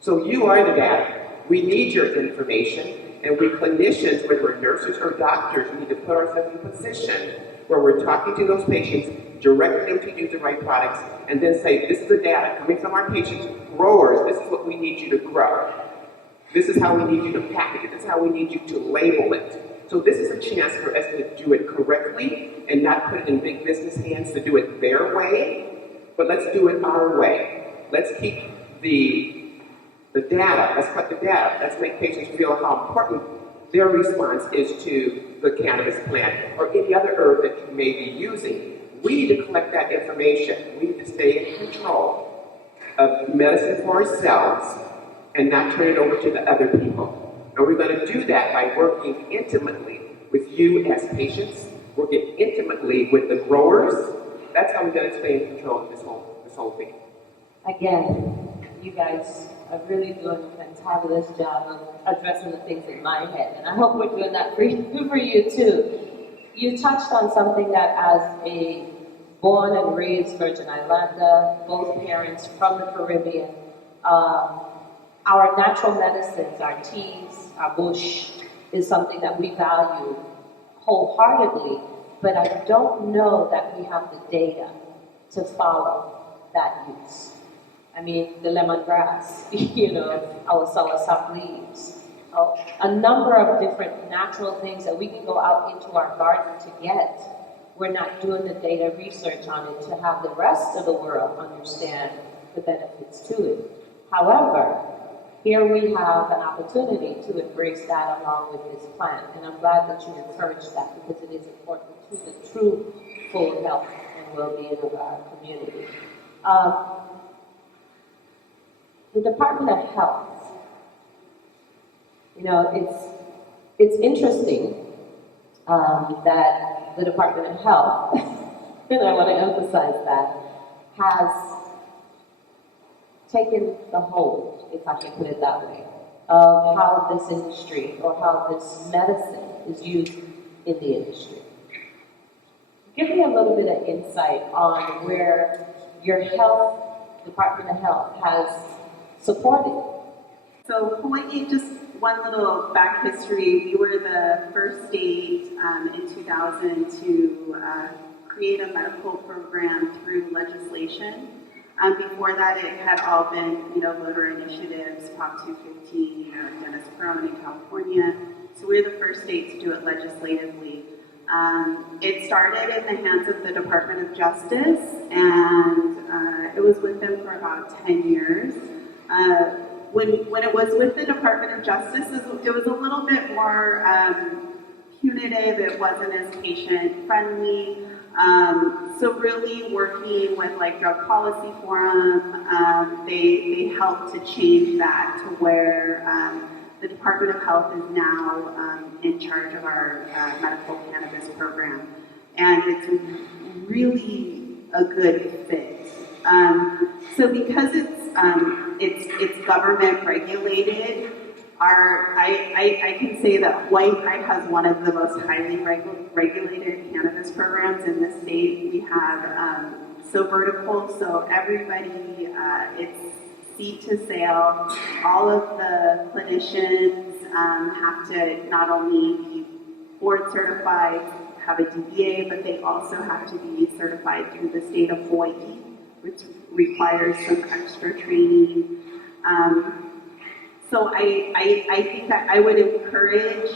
So you are the data. We need your information, and we clinicians, whether we're nurses or doctors, need to put ourselves in a position where we're talking to those patients, directing them to use the right products, and then say, this is the data coming from our patients, growers, this is what we need you to grow. This is how we need you to package it. This is how we need you to label it. So this is a chance for us to do it correctly and not put it in big business hands to do it their way, but let's do it our way. Let's keep the data, let's cut the data. Let's make patients feel how important their response is to the cannabis plant or any other herb that you may be using. We need to collect that information. We need to stay in control of medicine for ourselves and not turn it over to the other people. And we're going to do that by working intimately with you as patients, working intimately with the growers. That's how we're going to stay in control of this whole thing. Again, you guys are really doing a fantabulous job of addressing the things in my head, and I hope we're doing that for you too. You touched on something that, as a born and raised Virgin Islander, both parents from the Caribbean, our natural medicines, our teas, our bush, is something that we value wholeheartedly, but I don't know that we have the data to follow that use. I mean, the lemongrass, our soursop leaves, a number of different natural things that we can go out into our garden to get. We're not doing the data research on it to have the rest of the world understand the benefits to it. However, here we have an opportunity to embrace that along with this plant, and I'm glad that you encouraged that, because it is important to the true full health and well-being of our community. The Department of Health, it's interesting that the Department of Health, and I want to emphasize that, has taken the hold, if I can put it that way, of how this industry or how this medicine is used in the industry. Give me a little bit of insight on where your health, Department of Health, has supported. So Hawaii, just one little back history, we were the first state in 2000 to create a medical program through legislation. Before that, it had all been, voter initiatives, Prop 215, Dennis Crone in California. So we're the first state to do it legislatively. It started in the hands of the Department of Justice, and it was with them for about 10 years. When it was with the Department of Justice, it was a little bit more punitive. It wasn't as patient-friendly. So really working with like Drug Policy Forum, they helped to change that to where the Department of Health is now in charge of our medical cannabis program. And it's really a good fit. So because it's government regulated, I can say that Hawaii has one of the most highly regulated cannabis programs in the state. We have so vertical, so everybody, it's seed to sale. All of the clinicians have to not only be board certified, have a DBA, but they also have to be certified through the state of Hawaii, which requires some extra training. So I think that I would encourage,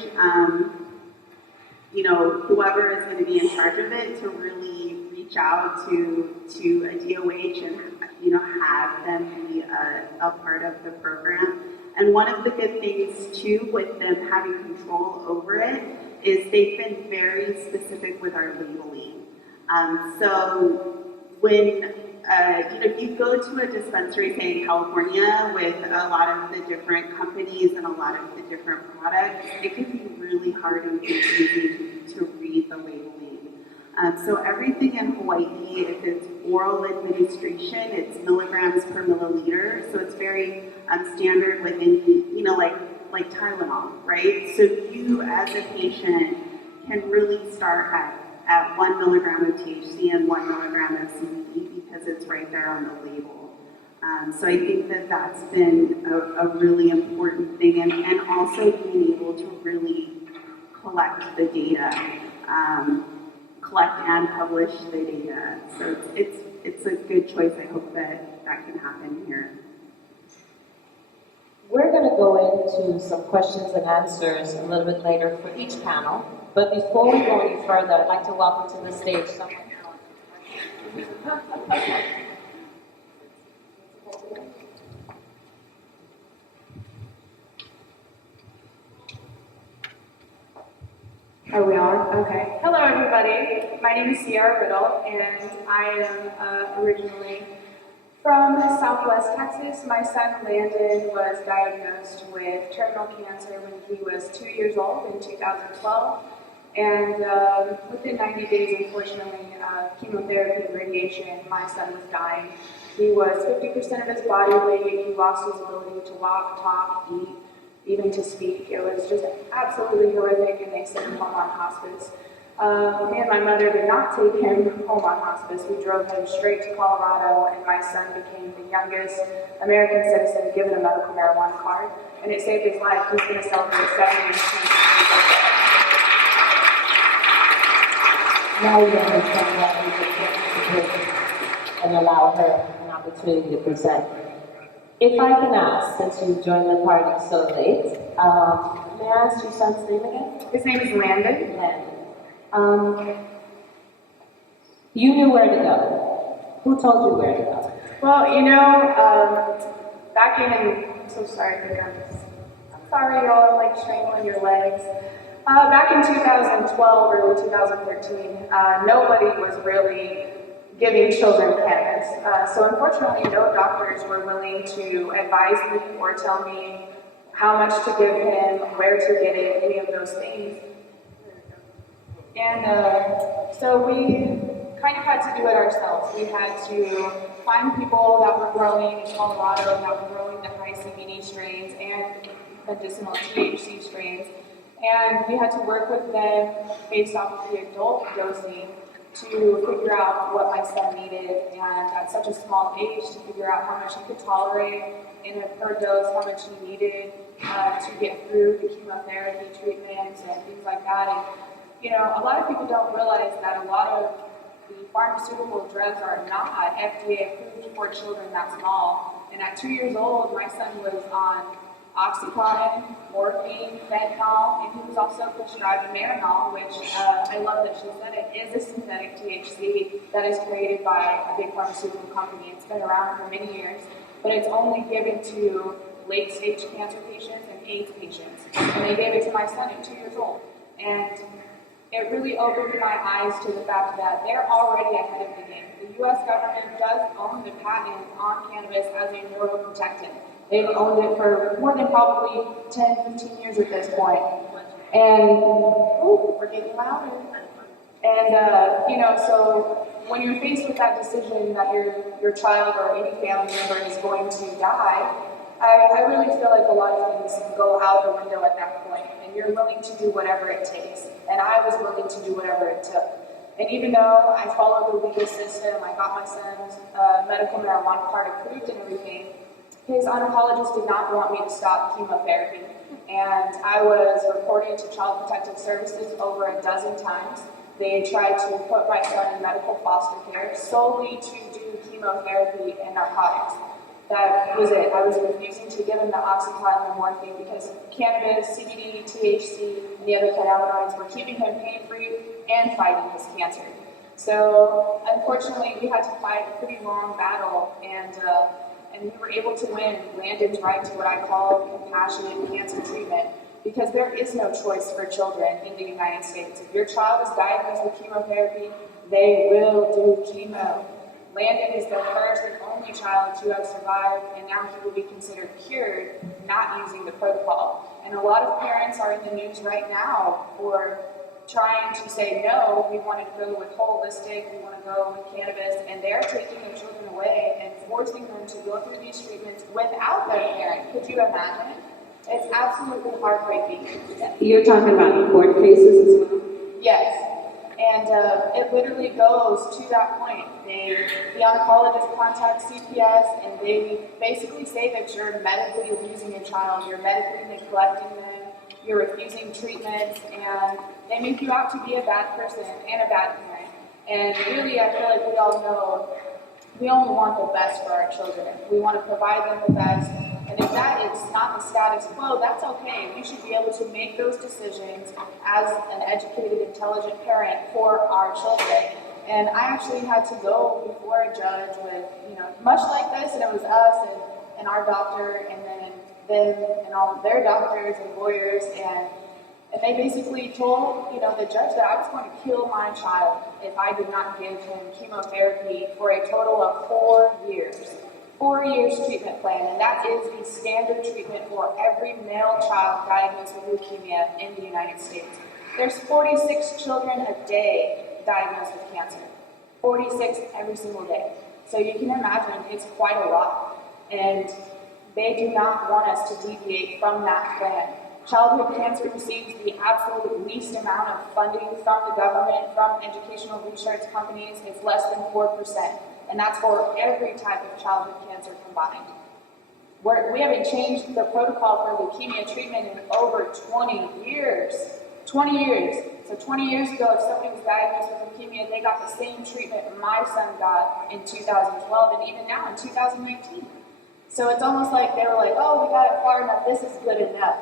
whoever is going to be in charge of it to really reach out to a DOH and, have them be a part of the program. And one of the good things, too, with them having control over it is they've been very specific with our labeling. So when you go to a dispensary, say in California, with a lot of the different companies and a lot of the different products, it can be really hard and confusing to read the labeling. So everything in Hawaii, if it's oral administration, it's milligrams per milliliter. So it's very standard within, like Tylenol, right? So you, as a patient, can really start at 1 milligram of THC and 1 milligram of CBD because it's right there on the label. So I think that that's been a really important thing, and also being able to really collect the data, collect and publish the data. So it's a good choice. I hope that can happen here. We're going to go into some questions and answers a little bit later for each panel. But before we go any further, I'd like to welcome to the stage someone. Are we on? Okay. Hello, everybody. My name is Riddle, and I am originally from Southwest Texas. My son Landon was diagnosed with terminal cancer when he was 2 years old in 2012. And within 90 days, unfortunately, of chemotherapy and radiation, my son was dying. He was 50% of his body weight. He lost his ability to walk, talk, eat, even to speak. It was just absolutely horrific, and they sent him home on hospice. Me and my mother did not take him home on hospice. We drove him straight to Colorado, and my son became the youngest American citizen given a medical marijuana card, and it saved his life. He's going to celebrate 7 years. Now you understand why we should get to and allow her an opportunity to present. If I can ask, since you joined the party so late, may I ask your son's name again? His name is Landon. Landon. You knew where to go. Who told you where to go? Well, back in, so sorry for guys. I'm sorry, y'all, I'm like strangling your legs. Back in 2012, early 2013, nobody was really giving children cannabis. So unfortunately, no doctors were willing to advise me or tell me how much to give him, where to get it, any of those things. And so we kind of had to do it ourselves. We had to find people that were growing in Colorado that were growing the high CBD strains and medicinal THC strains. And we had to work with them based off of the adult dosing to figure out what my son needed, and at such a small age to figure out how much he could tolerate in a per dose, how much he needed to get through the chemotherapy treatments and things like that. And you know, a lot of people don't realize that a lot of the pharmaceutical drugs are not FDA approved for children that small. And at 2 years old, my son was on Oxycontin, morphine, fentanyl, and he was also prescribed Marinol, which I love that she said it is a synthetic THC that is created by a big pharmaceutical company. It's been around for many years, but it's only given to late-stage cancer patients and AIDS patients. And they gave it to my son at 2 years old. And it really opened my eyes to the fact that they're already ahead of the game. The U.S. government does own the patent on cannabis as a neuroprotectant. They've owned it for more than probably 10, 15 years at this point. And, we're getting louder. And, you know, so when you're faced with that decision that your child or any family member is going to die, I really feel like a lot of things go out the window at that point, and you're willing to do whatever it takes. And I was willing to do whatever it took. And even though I followed the legal system, I got my son's medical marijuana card approved and everything, his oncologist did not want me to stop chemotherapy. And I was reported to Child Protective Services over a dozen times. They tried to put my son in medical foster care solely to do chemotherapy and narcotics. That was it. I was refusing to give him the Oxycontin and morphine because cannabis, CBD, THC, and the other cannabinoids were keeping him pain-free and fighting his cancer. So unfortunately, we had to fight a pretty long battle, and we were able to win Landon's right to what I call compassionate cancer treatment, because there is no choice for children in the United States. If your child is diagnosed with chemotherapy, they will do chemo. Landon is the first and only child to have survived, and now he will be considered cured, not using the protocol. And a lot of parents are in the news right now for trying to say, no, we want to go with holistic, we want to go with cannabis, and they're taking their children away and forcing them to go through these treatments without their parent. Could you imagine? It's absolutely heartbreaking. You're talking about the court cases as well? Yes. And it literally goes to that point. The oncologist contacts CPS, and they basically say that you're medically abusing your child, you're medically neglecting them, you're refusing treatments, and they make you out to be a bad person and a bad parent. And really, I feel like we all know we only want the best for our children. We want to provide them the best. And if that is not the status quo, that's okay. We should be able to make those decisions as an educated, intelligent parent for our children. And I actually had to go before a judge with, much like this, and it was us and our doctor, and then them and all of their doctors and lawyers, and they basically told, the judge that I was going to kill my child if I did not give him chemotherapy for a total of 4 years. 4 years treatment plan, and that is the standard treatment for every male child diagnosed with leukemia in the United States. There's 46 children a day diagnosed with cancer. 46 every single day. So you can imagine it's quite a lot. And they do not want us to deviate from that plan. Childhood cancer receives the absolute least amount of funding from the government, from educational research companies. It's less than 4%. And that's for every type of childhood cancer combined. We haven't changed the protocol for leukemia treatment in over 20 years. 20 years. So 20 years ago, if somebody was diagnosed with leukemia, they got the same treatment my son got in 2012 and even now in 2019. So it's almost like they were like, oh, we got it far enough, this is good enough.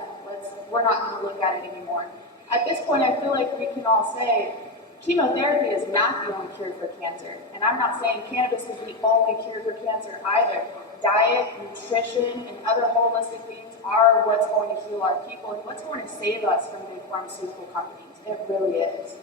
We're not going to look at it anymore. At this point, I feel like we can all say, chemotherapy is not the only cure for cancer. And I'm not saying cannabis is the only cure for cancer either. Diet, nutrition, and other holistic things are what's going to heal our people and what's going to save us from big pharmaceutical companies. It really is.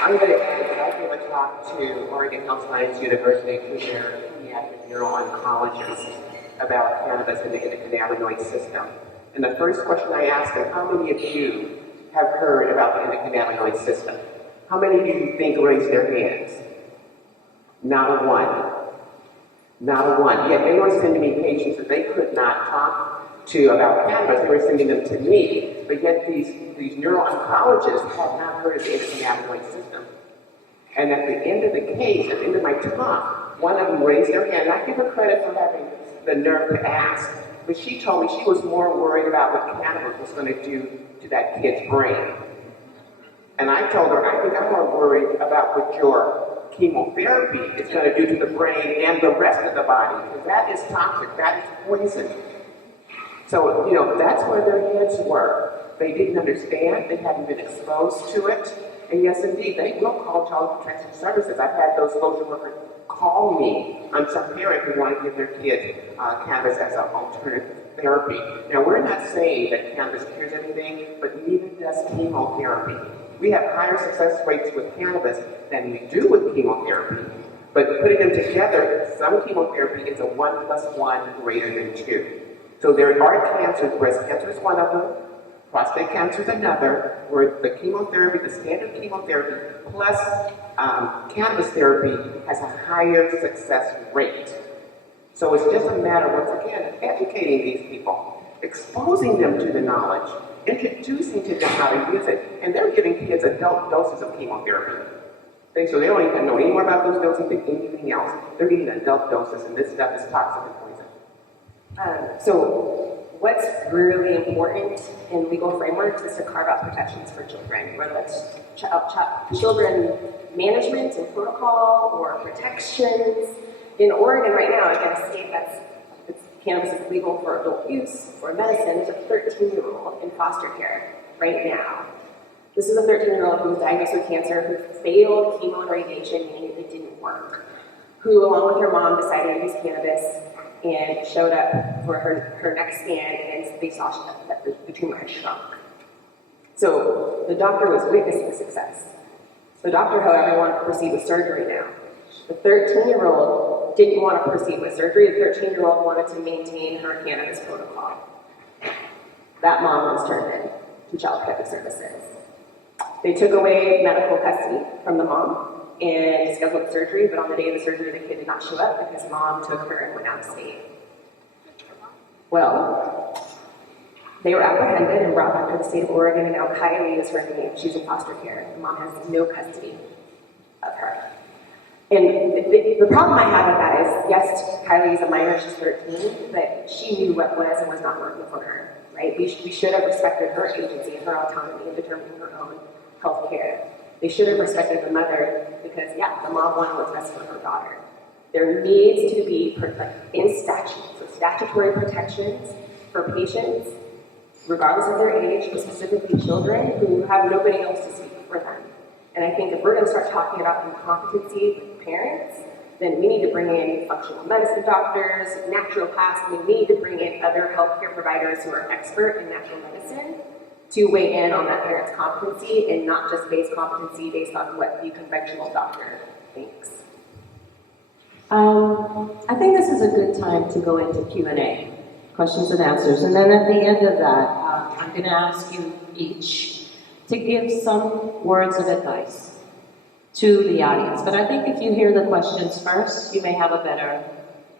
I'm going to end, and I give a talk to Oregon Health Science University to their pediatric neuro-oncologists about cannabis and the cannabinoid system. And the first question I asked them, how many of you have heard about the endocannabinoid system? How many of you think raised their hands? Not a one. Not a one. Yet they were sending me patients that they could not talk to about cannabis. They were sending them to me, but yet these neuro-oncologists had not heard of the endocannabinoid system. And at the end of the case, at the end of my talk, one of them raised their hand, and I give her credit for having the nerve to ask, but she told me she was more worried about what cannabis was going to do to that kid's brain. And I told her, I think I'm more worried about what your chemotherapy is going to do to the brain and the rest of the body, because that is toxic, that is poison. So, you know, that's where their heads were. They didn't understand, they hadn't been exposed to it. And yes, indeed, they will call Child Protection Services. I've had those social workers call me on some parent who want to give their kids cannabis as an alternative therapy. Now, we're not saying that cannabis cures everything, but neither does chemotherapy. We have higher success rates with cannabis than we do with chemotherapy. But putting them together, some chemotherapy is a 1 + 1 greater than 2. So there are cancers, breast cancer is one of them, prostate cancer is another, where the chemotherapy, the standard chemotherapy, plus cannabis therapy has a higher success rate. So it's just a matter, once again, of educating these people, exposing them to the knowledge, introducing to them how to use it, and they're giving kids adult doses of chemotherapy. So they don't even know any more about those doses than anything else. They're getting adult doses, and this stuff is toxic and poison. So what's really important in legal frameworks is to carve out protections for children, whether that's children management and protocol or protections. In Oregon right now, I've got a state cannabis is legal for adult use or medicine. There's a 13-year-old in foster care right now. This is a 13-year-old who was diagnosed with cancer, who failed chemo and radiation, meaning it didn't work, who, along with her mom, decided to use cannabis and showed up for her next scan, and they saw that the tumor had shrunk. So the doctor was witnessing success. The doctor, however, wanted to proceed with surgery now. The 13-year-old didn't want to proceed with surgery. The 13-year-old wanted to maintain her cannabis protocol. That mom was turned in to Child Protective Services. They took away medical custody from the mom and scheduled surgery, but on the day of the surgery, the kid did not show up because mom took her and went out of state. Well, they were apprehended and brought back to the state of Oregon, and now Kylie is her name. She's in foster care. The mom has no custody of her. And the problem I have with that is, yes, Kylie is a minor, she's 13, but she knew what was and was not working for her, right? We should have respected her agency and her autonomy in determining her own health care. They should have respected the mother because, yeah, the mom wanted what's best for her daughter. There needs to be, in statute, so statutory protections for patients, regardless of their age, but specifically children who have nobody else to speak for them. And I think if we're going to start talking about incompetency with parents, then we need to bring in functional medicine doctors, naturopaths, we need to bring in other healthcare providers who are expert in natural medicine to weigh in on that parent's competency and not just base competency based on what the conventional doctor thinks. I think this is a good time to go into Q&A, questions and answers. And then at the end of that, I'm going to ask you each to give some words of advice to the audience. But I think if you hear the questions first, you may have a better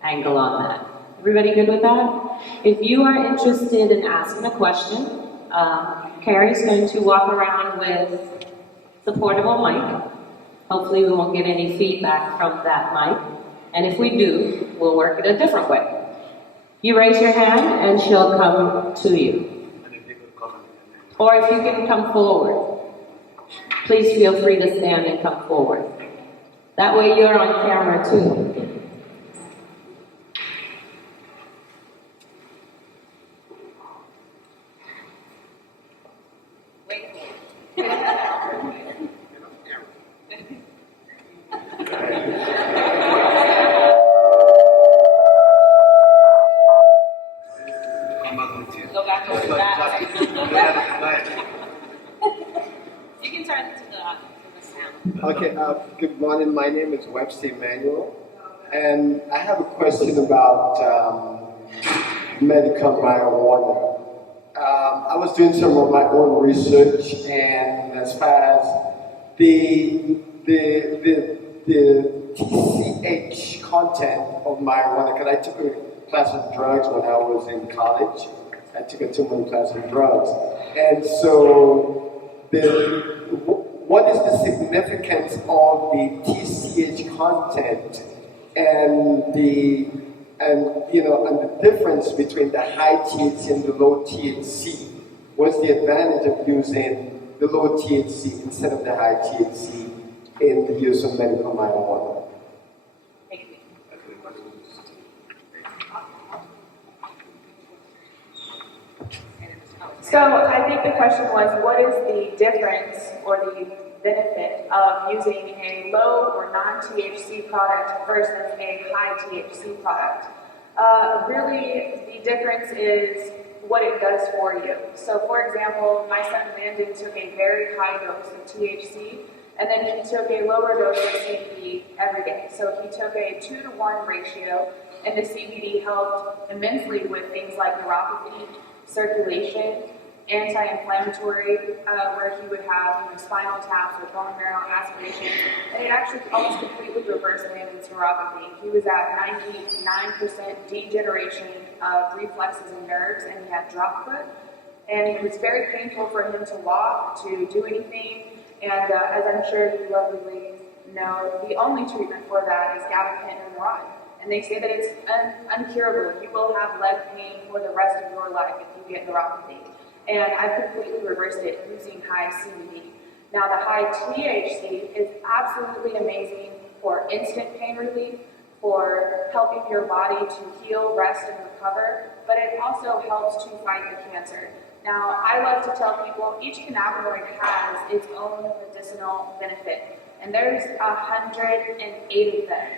angle on that. Everybody good with that? If you are interested in asking a question, Carrie's going to walk around with the portable mic. Hopefully we won't get any feedback from that mic. And if we do, we'll work it a different way. You raise your hand and she'll come to you. Or if you can come forward, please feel free to stand and come forward. That way you're on camera too. Go back to the back. You can turn to the sound. Okay, good morning. My name is Webster Emmanuel, and I have a question about medical marijuana. I was doing some of my own research, and as far as the TCH content of marijuana, because I took a class of drugs when I was in college. I took a 2-month class of drugs. And so, what is the significance of the TCH content and the difference between the high THC and the low THC? What's the advantage of using the low THC instead of the high THC in the use of medical marijuana? So I think the question was, what is the difference or the benefit of using a low or non-THC product versus a high THC product? Really, the difference is what it does for you. So for example, my son Landon took a very high dose of THC, and then he took a lower dose of CBD every day. So he took a 2-to-1 ratio, and the CBD helped immensely with things like neuropathy, circulation, anti-inflammatory, where he would have spinal taps or bone marrow aspirations, and it actually almost completely reversed Landon's neuropathy. He was at 99% degeneration of reflexes and nerves, and he had drop foot, and it was very painful for him to walk, to do anything, and as I'm sure you lovely ladies know, the only treatment for that is gabapentin or Neurontin. And they say that it's uncurable. You will have leg pain for the rest of your life if you get neuropathy. And I've completely reversed it using high CBD. Now the high THC is absolutely amazing for instant pain relief, for helping your body to heal, rest, and recover, but it also helps to fight the cancer. Now, I love to tell people each cannabinoid has its own medicinal benefit, and there's 108 of them.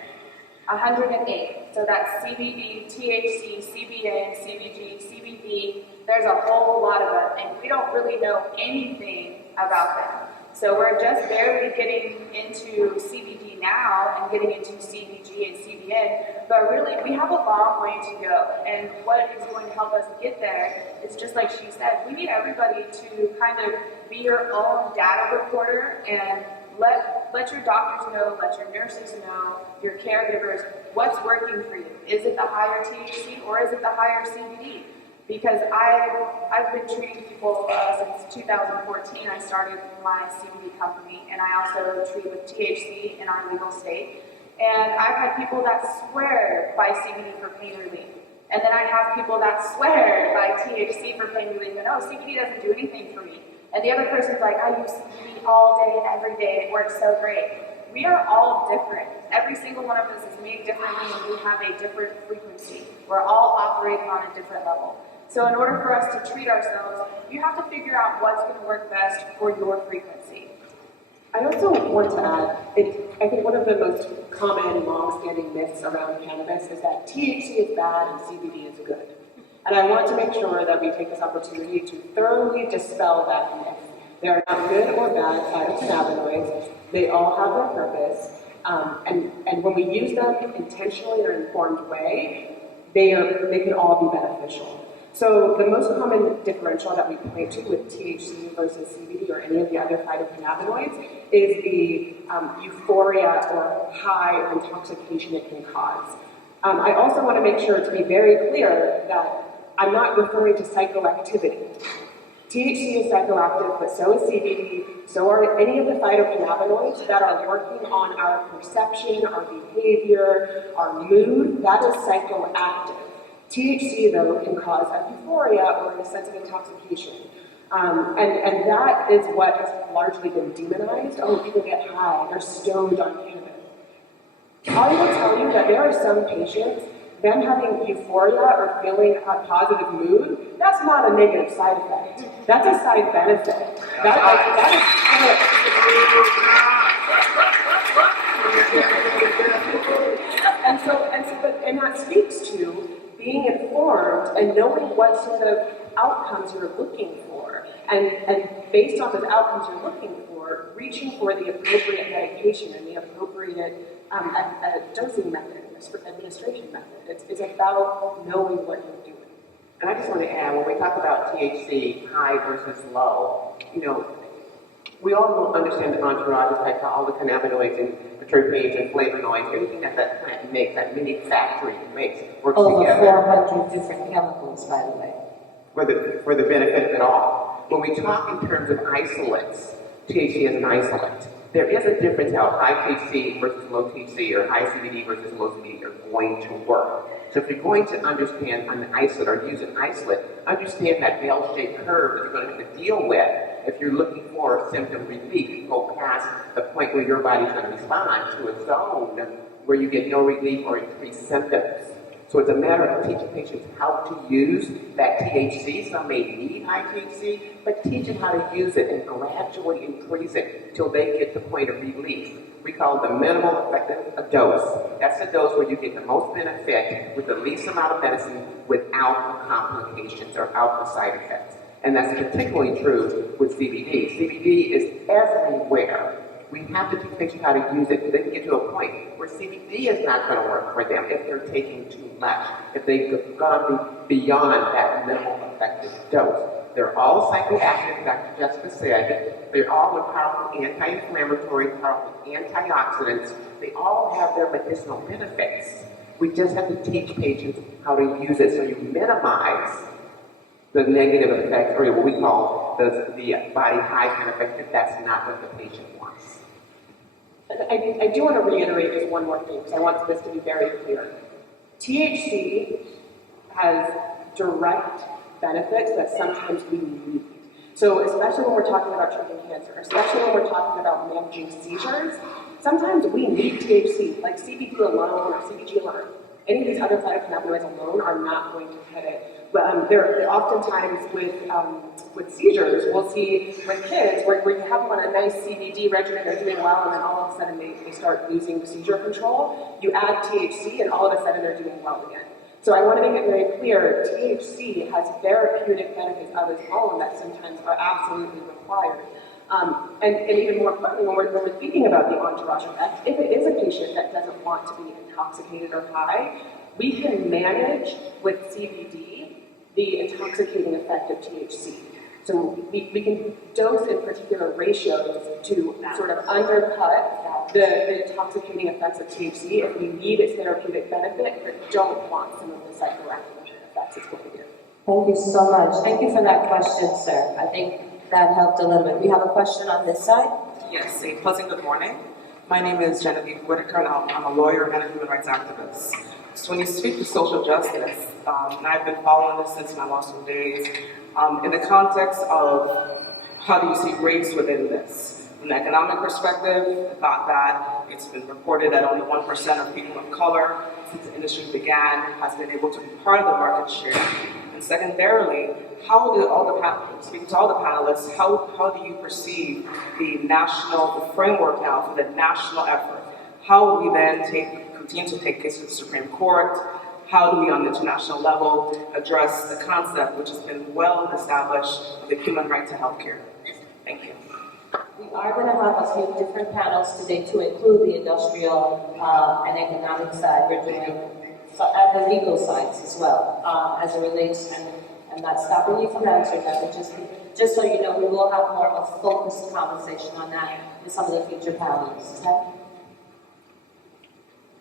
108. So that's CBD, THC, CBN, CBG, CBD. There's a whole lot of them, and we don't really know anything about them. So we're just barely getting into CBD now and getting into CBG and CBN, but really we have a long way to go. And what is going to help us get there is just like she said, we need everybody to kind of be your own data reporter and let your doctors know, let your nurses know, your caregivers, what's working for you. Is it the higher THC or is it the higher CBD? Because I've been treating people since 2014. I started my CBD company, and I also treat with THC in our legal state. And I've had people that swear by CBD for pain relief. And then I have people that swear by THC for pain relief, and CBD doesn't do anything for me. And the other person's like, I use CBD all day, every day, it works so great. We are all different. Every single one of us is made differently, and we have a different frequency. We're all operating on a different level. So in order for us to treat ourselves, you have to figure out what's going to work best for your frequency. I also want to add, I think one of the most common long-standing myths around cannabis is that THC is bad and CBD is good. And I want to make sure that we take this opportunity to thoroughly dispel that myth. There are not good or bad phytocannabinoids. They all have their purpose. And when we use them intentionally in an informed way, they can all be beneficial. So the most common differential that we point to with THC versus CBD or any of the other phytocannabinoids is the euphoria or high or intoxication it can cause. I also want to make sure to be very clear that I'm not referring to psychoactivity. THC is psychoactive, but so is CBD, so are any of the phytocannabinoids that are working on our perception, our behavior, our mood. That is psychoactive. THC, though, can cause a euphoria or a sense of intoxication. And that is what has largely been demonized. Oh, people get high, they're stoned on cannabis. I will tell you that there are some patients, them having euphoria or feeling a positive mood, that's not a negative side effect. That's a side benefit. And that speaks to being informed and knowing what sort of outcomes you're looking for. And based on the outcomes you're looking for, reaching for the appropriate medication and the appropriate dosing method, administration method. It's about knowing what you're doing. And I just want to add, when we talk about THC, high versus low, you know, we all understand the entourage effect, how all the cannabinoids and the terpenes and flavonoids, everything that that plant makes, that mini factory makes, works Over together 400 different chemicals, by the way. for the benefit of it all. When we talk in terms of isolates, THC is an isolate. There is a difference how high THC versus low THC or high CBD versus low CBD are going to work. So if you're going to understand an isolate or use an isolate, understand that bell-shaped curve that you're going to have to deal with if you're looking for symptom relief. Go past the point where your body's going to respond to a zone where you get no relief or increased symptoms. So it's a matter of teaching patients how to use that THC. Some may need high THC, but teach them how to use it and gradually increase it until they get the point of relief. We call it the minimal effective dose. That's the dose where you get the most benefit with the least amount of medicine without the complications or without the side effects. And that's particularly true with CBD. CBD is everywhere. We have to teach patients how to use it so they can get to a point where CBD is not going to work for them if they're taking too much, if they've gone beyond that minimal effective dose. They're all psychoactive, Dr. Jessica said. They're all powerful anti-inflammatory, powerful antioxidants. They all have their medicinal benefits. We just have to teach patients how to use it so you minimize the negative effects, or what we call the body high kind of effect, if that's not what the patient wants. I do want to reiterate just one more thing, because I want this to be very clear. THC has direct benefits that sometimes we need. So especially when we're talking about treating cancer, especially when we're talking about managing seizures, sometimes we need THC, like CBD alone or CBG alone. Any of these other phytocannabinoids alone are not going to cut it. But they're oftentimes with seizures, we'll see with kids where you have them on a nice CBD regimen, they're doing well, and then all of a sudden they start losing seizure control. You add THC, and all of a sudden they're doing well again. So I want to make it very clear, THC has therapeutic benefits of its own that sometimes are absolutely required. And even more importantly, when we're thinking about the entourage effect, if it is a patient that doesn't want to be intoxicated or high, we can manage with CBD the intoxicating effect of THC. So we can dose in particular ratios to sort of undercut the intoxicating effects of THC if we need its therapeutic benefit, but don't want some of the psychoactive effects it's going to give. Thank you so much. Thank you for that question, sir. I think that helped a little bit. We have a question on this side. Yes, a pleasant good morning. My name is Genevieve Whitaker, and I'm a lawyer and a human rights activist. So when you speak to social justice, and I've been following this since my law school days, in the context of how do you see race within this? From an economic perspective, the thought that it's been reported that only 1% of people of color, since the industry began, has been able to be part of the market share. And secondarily, how do speaking to all the panelists, how do you perceive the framework now for the national effort? How will we then continue to take cases to the Supreme Court? How do we, on the international level, address the concept, which has been well established, of the human right to healthcare? Thank you. We are going to have a few different panels today to include the industrial and economic side. We're doing and the legal sides as well, as it relates, and I'm not stopping you from answering that, but just so you know, we will have more of a focused conversation on that with some of the future panelists.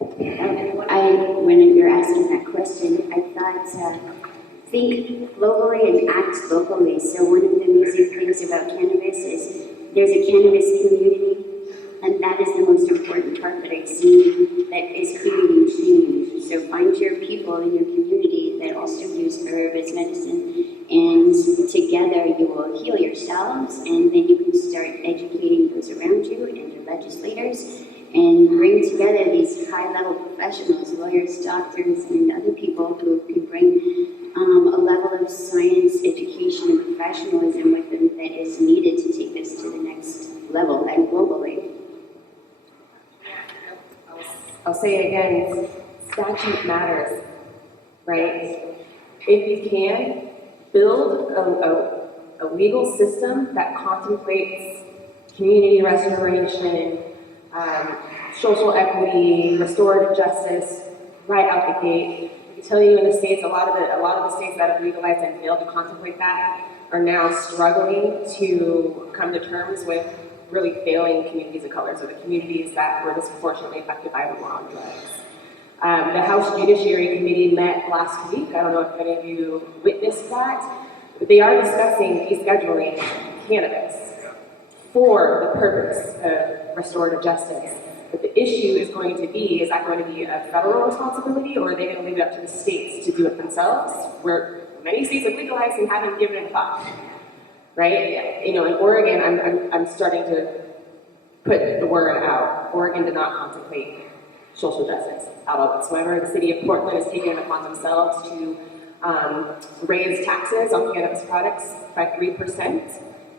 When you're asking that question, I thought, think globally and act locally. So one of the amazing things about cannabis is there's a cannabis community, and that is the most important part that I've seen that is creating change. So find your people in your community that also use herb as medicine, and together you will heal yourselves, and then you can start educating those around you and your legislators, and bring together these high-level professionals, lawyers, doctors, and other people who can bring a level of science, education, and professionalism with them that is needed to take this to the next level and globally. I'll say again, statute matters, right? If you can, build a legal system that contemplates community restoration, social equity, restorative justice, right out the gate. I tell you, in the states, a lot of the states that have legalized and failed to contemplate that are now struggling to come to terms with really failing communities of color, so the communities that were disproportionately affected by the war on drugs. The House Judiciary Committee met last week. I don't know if any of you witnessed that, but they are discussing descheduling cannabis for the purpose of restorative justice. But the issue is going to be, is that going to be a federal responsibility, or are they going to leave it up to the states to do it themselves? Where many states have legalized and haven't given it a thought, right? You know, in Oregon, I'm starting to put the word out. Oregon did not contemplate social justice at all whatsoever. The city of Portland has taken it upon themselves to raise taxes on cannabis products by 3%,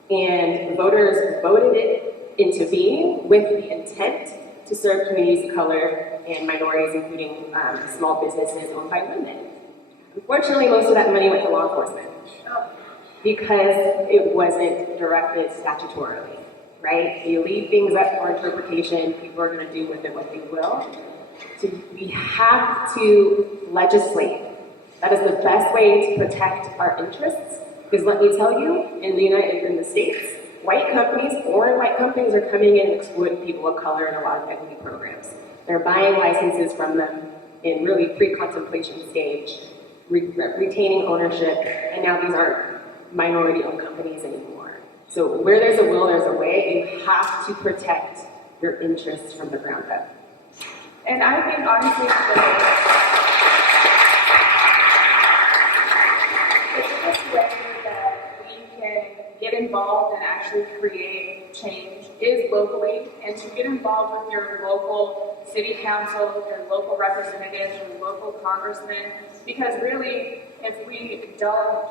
and voters voted it into being with the intent to serve communities of color and minorities, including small businesses owned by women. Unfortunately, most of that money went to law enforcement because it wasn't directed statutorily, right? You leave things up for interpretation, people are going to do with it what they will. So we have to legislate. That is the best way to protect our interests, because let me tell you, in the States, white companies, foreign white companies, are coming in and exploiting people of color in a lot of equity programs. They're buying licenses from them in really pre-contemplation stage, retaining ownership, and now these aren't minority-owned companies anymore. So where there's a will, there's a way. You have to protect your interests from the ground up. And I think honestly, the biggest way that we can get involved and actually create change is locally, and to get involved with your local city council, your local representatives, your local congressmen, because really, if we don't,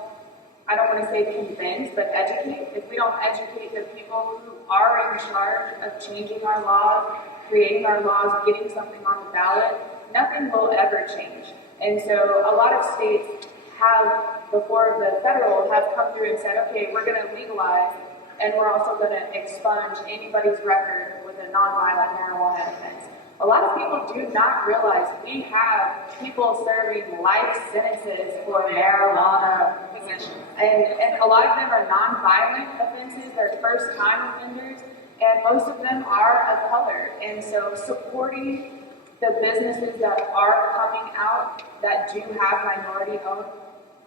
I don't want to say convince, but educate, if we don't educate the people who are in charge of changing our laws, creating our laws, getting something on the ballot, nothing will ever change. And so a lot of states have, before the federal, have come through and said, okay, we're going to legalize, and we're also going to expunge anybody's record with a nonviolent marijuana offense. A lot of people do not realize we have people serving life sentences for marijuana possession. And a lot of them are nonviolent offenses, they're first-time offenders, and most of them are of color. And so supporting the businesses that are coming out that do have minority-owned,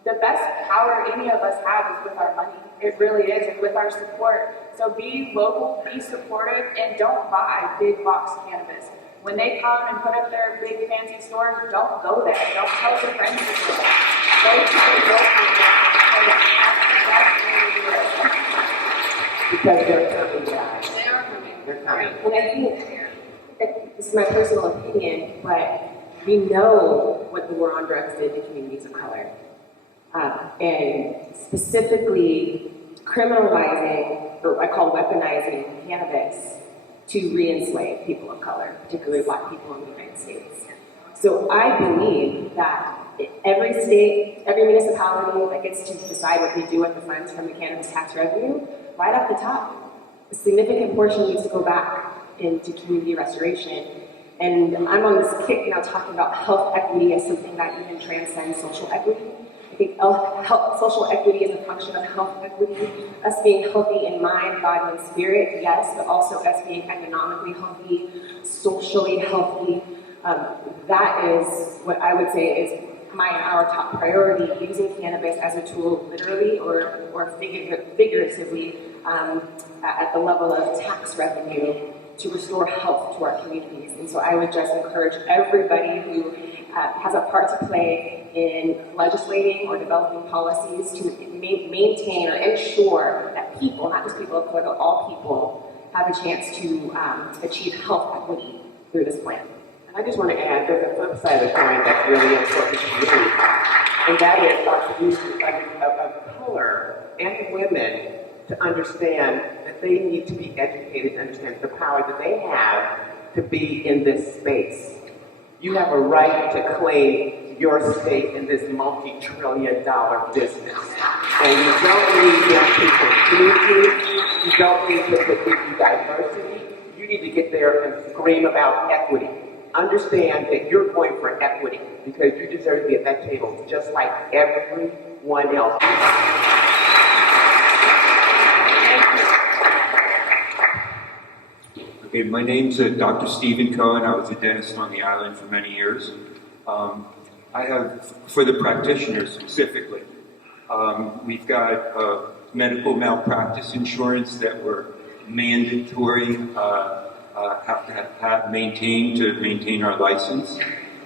the best power any of us have is with our money. It really is, and with our support. So be local, be supportive, and don't buy big box cannabis. When they come and put up their big fancy stores, don't go there. Don't tell your friends to go there. Go to the local. Because they're coming, guys. They are coming. They're coming. And I think, this is my personal opinion, but we know what the war on drugs did to communities of color. And specifically criminalizing, or I call everymanizing cannabis to re-enslave people of color, particularly Black people in the United States. So I believe that every state, every municipality that gets to decide what they do with the funds from the cannabis tax revenue, right off the top, a significant portion needs to go back into community restoration. And I'm on this kick now talking about health equity as something that even transcends social equity. I think social equity is a function of health equity, us being healthy in mind, body, and spirit, yes, but also us being economically healthy, socially healthy. That is what I would say is our top priority, using cannabis as a tool, literally or figuratively, at the level of tax revenue to restore health to our communities. And so I would just encourage everybody who has a part to play in legislating or developing policies to maintain or ensure that people, not just people of color, but all people, have a chance to achieve health equity through this plan. And I just want to add, there's a flip side of the coin that's really important to me, and that is our community of color and women to understand that they need to be educated to understand the power that they have to be in this space. You have a right to claim your stake in this multi-trillion-dollar business. And you don't need young people to you. You don't need to give you diversity. You need to get there and scream about equity. understand that you're going for equity because you deserve to be at that table just like everyone else. Okay, my name's Dr. Stephen Cohen. I was a dentist on the island for many years. I have, for the practitioners specifically, we've got medical malpractice insurance that we're mandatory, have to have maintained to maintain our license.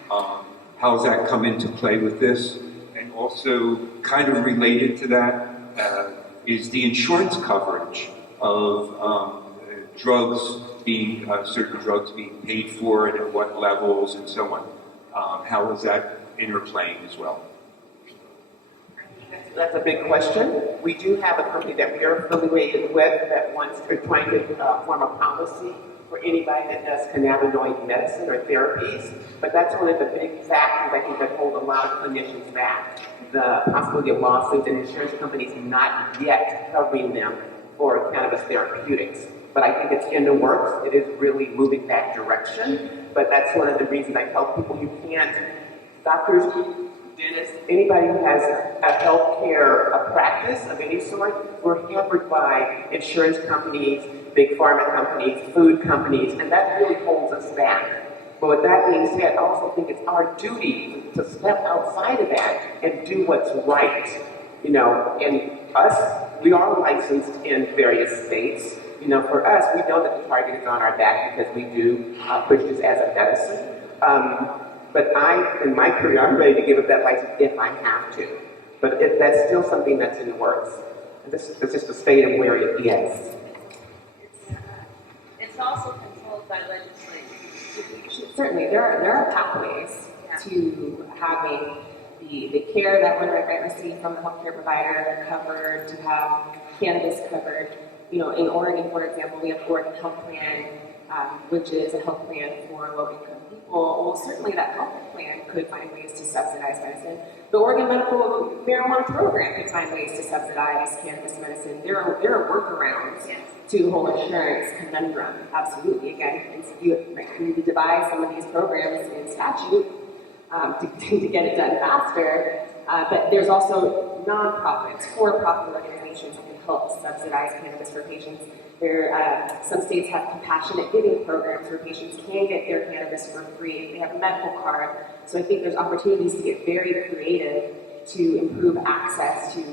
How does that come into play with this? And also, kind of related to that, is the insurance coverage of drugs being, certain drugs being paid for and at what levels and so on. How is that interplaying as well? That's a big question. We do have a company that we are affiliated with that wants to trying to form a policy for anybody that does cannabinoid medicine or therapies. But that's one of the big factors I think that hold a lot of clinicians back. The possibility of lawsuits and insurance companies not yet covering them for cannabis therapeutics. But I think it's in the works. It is really moving that direction. But that's one of the reasons I tell people you can't, doctors, dentists, anybody who has a healthcare practice of any sort, we're hampered by insurance companies, big pharma companies, food companies, and that really holds us back. But with that being said, I also think it's our duty to step outside of that and do what's right. You know, and us, we are licensed in various states. You know, for us, we know that the target is on our back because we do push this as a medicine. But in my career, I'm ready to give up that license if I have to. But that's still something that's in the works. This is just the state of where it is. It's also controlled by legislation. Certainly, there are pathways to having the care that one might receive from the healthcare provider covered, to have cannabis covered. You know, in Oregon, for example, we have Oregon Health Plan, which is a health plan for low-income people. Well, certainly that health plan could find ways to subsidize medicine. The Oregon Medical Marijuana Program could find ways to subsidize cannabis medicine. There are workarounds to the whole insurance conundrum. Absolutely. Again, you devise some of these programs in statute to get it done faster. But there's also nonprofits, for-profit organizations that can help subsidize cannabis for patients. Some states have compassionate giving programs where patients can get their cannabis for free. They have a medical card. So I think there's opportunities to get very creative to improve access to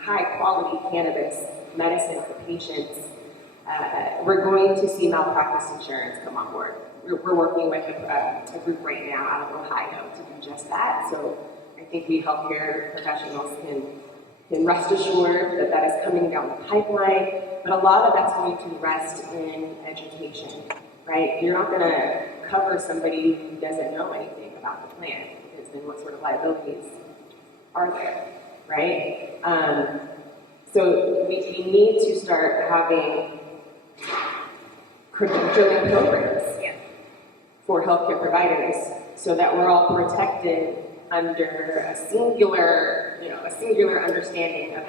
high-quality cannabis medicine for patients. We're going to see malpractice insurance come on board. We're working with a group right now out of Ohio to do just that. So I think we healthcare professionals can rest assured that that is coming down the pipeline. But a lot of that's going to rest in education, right? You're not going to cover somebody who doesn't know anything about the plan, because then what sort of liabilities are there, right? So we need to start having credentialing programs for healthcare providers so that we're all protected under a singular understanding of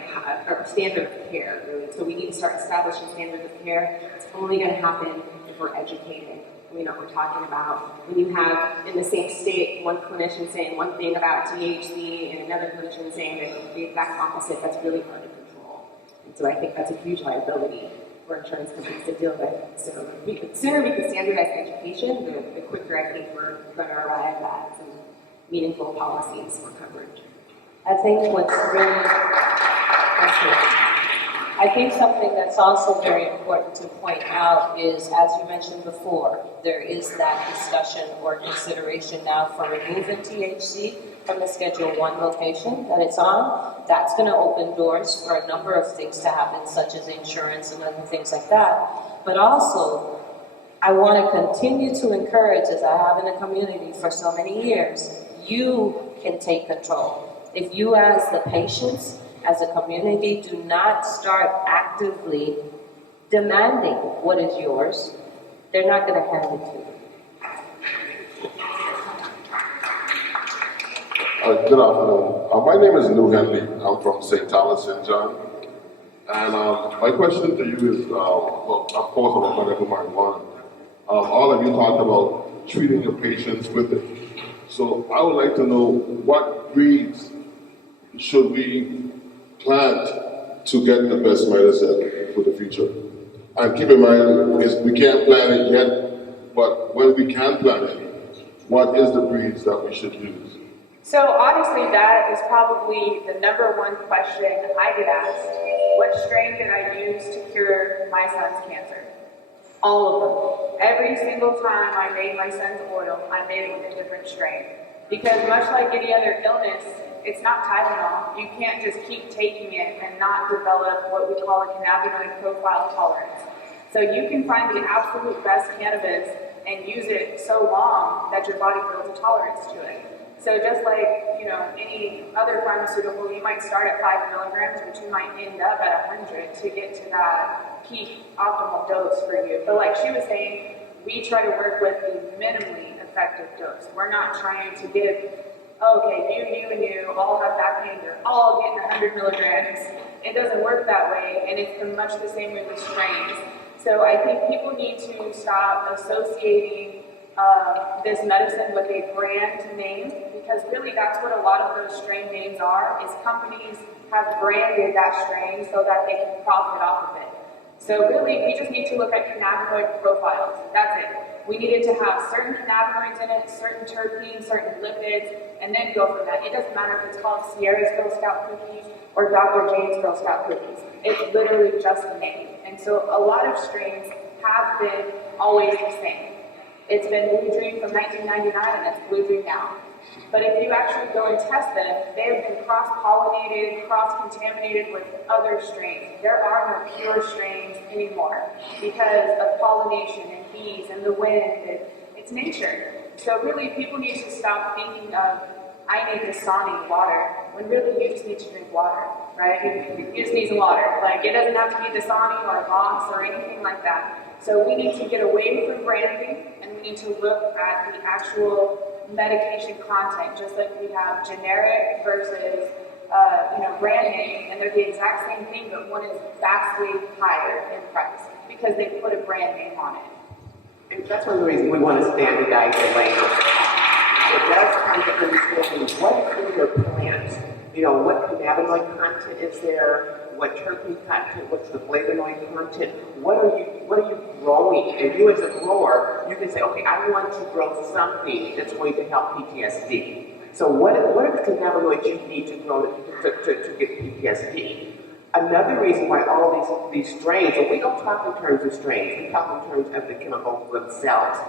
or standard of care, really. So we need to start establishing standards of care. It's only going to happen if we're educated. We know what we're talking about. When you have, in the same state, one clinician saying one thing about THC and another clinician saying the exact opposite, that's really hard to control. And so I think that's a huge liability for insurance companies to deal with. So the sooner we can standardize education, the quicker I think we're going to arrive at some meaningful policies for coverage. I think I think something that's also very important to point out is, as you mentioned before, there is that discussion or consideration now for removing THC from the Schedule 1 location that it's on. That's going to open doors for a number of things to happen, such as insurance and other things like that. But also, I want to continue to encourage, as I have in the community for so many years, you can take control. If you as the patients, as a community, do not start actively demanding what is yours, they're not going to hand it to you. Good afternoon. My name is Lou Henley. I'm from St. Thomas, St. John. And my question to you is, well, of course, about medical marijuana. All of you talked about treating your patients with it. So I would like to know what breeds should we plant to get the best medicine for the future. And keep in mind, we can't plant it yet, but when we can plant it, what is the breeds that we should use? So honestly, that is probably the number one question I get asked. What strain did I use to cure my son's cancer? All of them. Every single time I made my son's oil, I made it with a different strain. Because much like any other illness, it's not Tylenol. You can't just keep taking it and not develop what we call a cannabinoid profile tolerance. So you can find the absolute best cannabis and use it so long that your body builds a tolerance to it. So just like, any other pharmaceutical, you might start at 5 milligrams, but you might end up at 100 to get to that peak optimal dose for you. But like she was saying, we try to work with the minimally effective dose. We're not trying to give, you and you all have back pain, you're all getting 100 milligrams. It doesn't work that way, and it's much the same way with strains. So I think people need to stop associating this medicine with a brand name, because really that's what a lot of those strain names are, is companies have branded that strain so that they can profit off of it. So really, we just need to look at cannabinoid profiles. That's it. We needed to have certain cannabinoids in it, certain terpenes, certain lipids, and then go from that. It doesn't matter if it's called Sierra's Girl Scout cookies or Dr. Jane's Girl Scout cookies. It's literally just a name. And so a lot of strains have been always the same. It's been Blue Dream from 1999, and it's Blue Dream now. But if you actually go and test them, they have been cross-pollinated, cross-contaminated with other strains. There are no pure strains anymore because of pollination and bees and the wind, and it's nature. So really, people need to stop thinking of, I need Dasani water, when really you just need to drink water, right? You just need some water. Like, it doesn't have to be Dasani or Knox or anything like that. So we need to get away from branding, and we need to look at the actual medication content, just like we have generic versus brand name, and they're the exact same thing, but one is vastly higher in price because they put a brand name on it. And that's one of the reasons we want to standardize the language. It does come to understanding what is in your plant. What cannabinoid content is there? What terpene content? What's the flavonoid content? What are you growing? And you as a grower, you can say, okay, I want to grow something that's going to help PTSD. So what are the cannabinoids you need to grow to get PTSD? Another reason why all these strains, and we don't talk in terms of strains, we talk in terms of the chemicals themselves.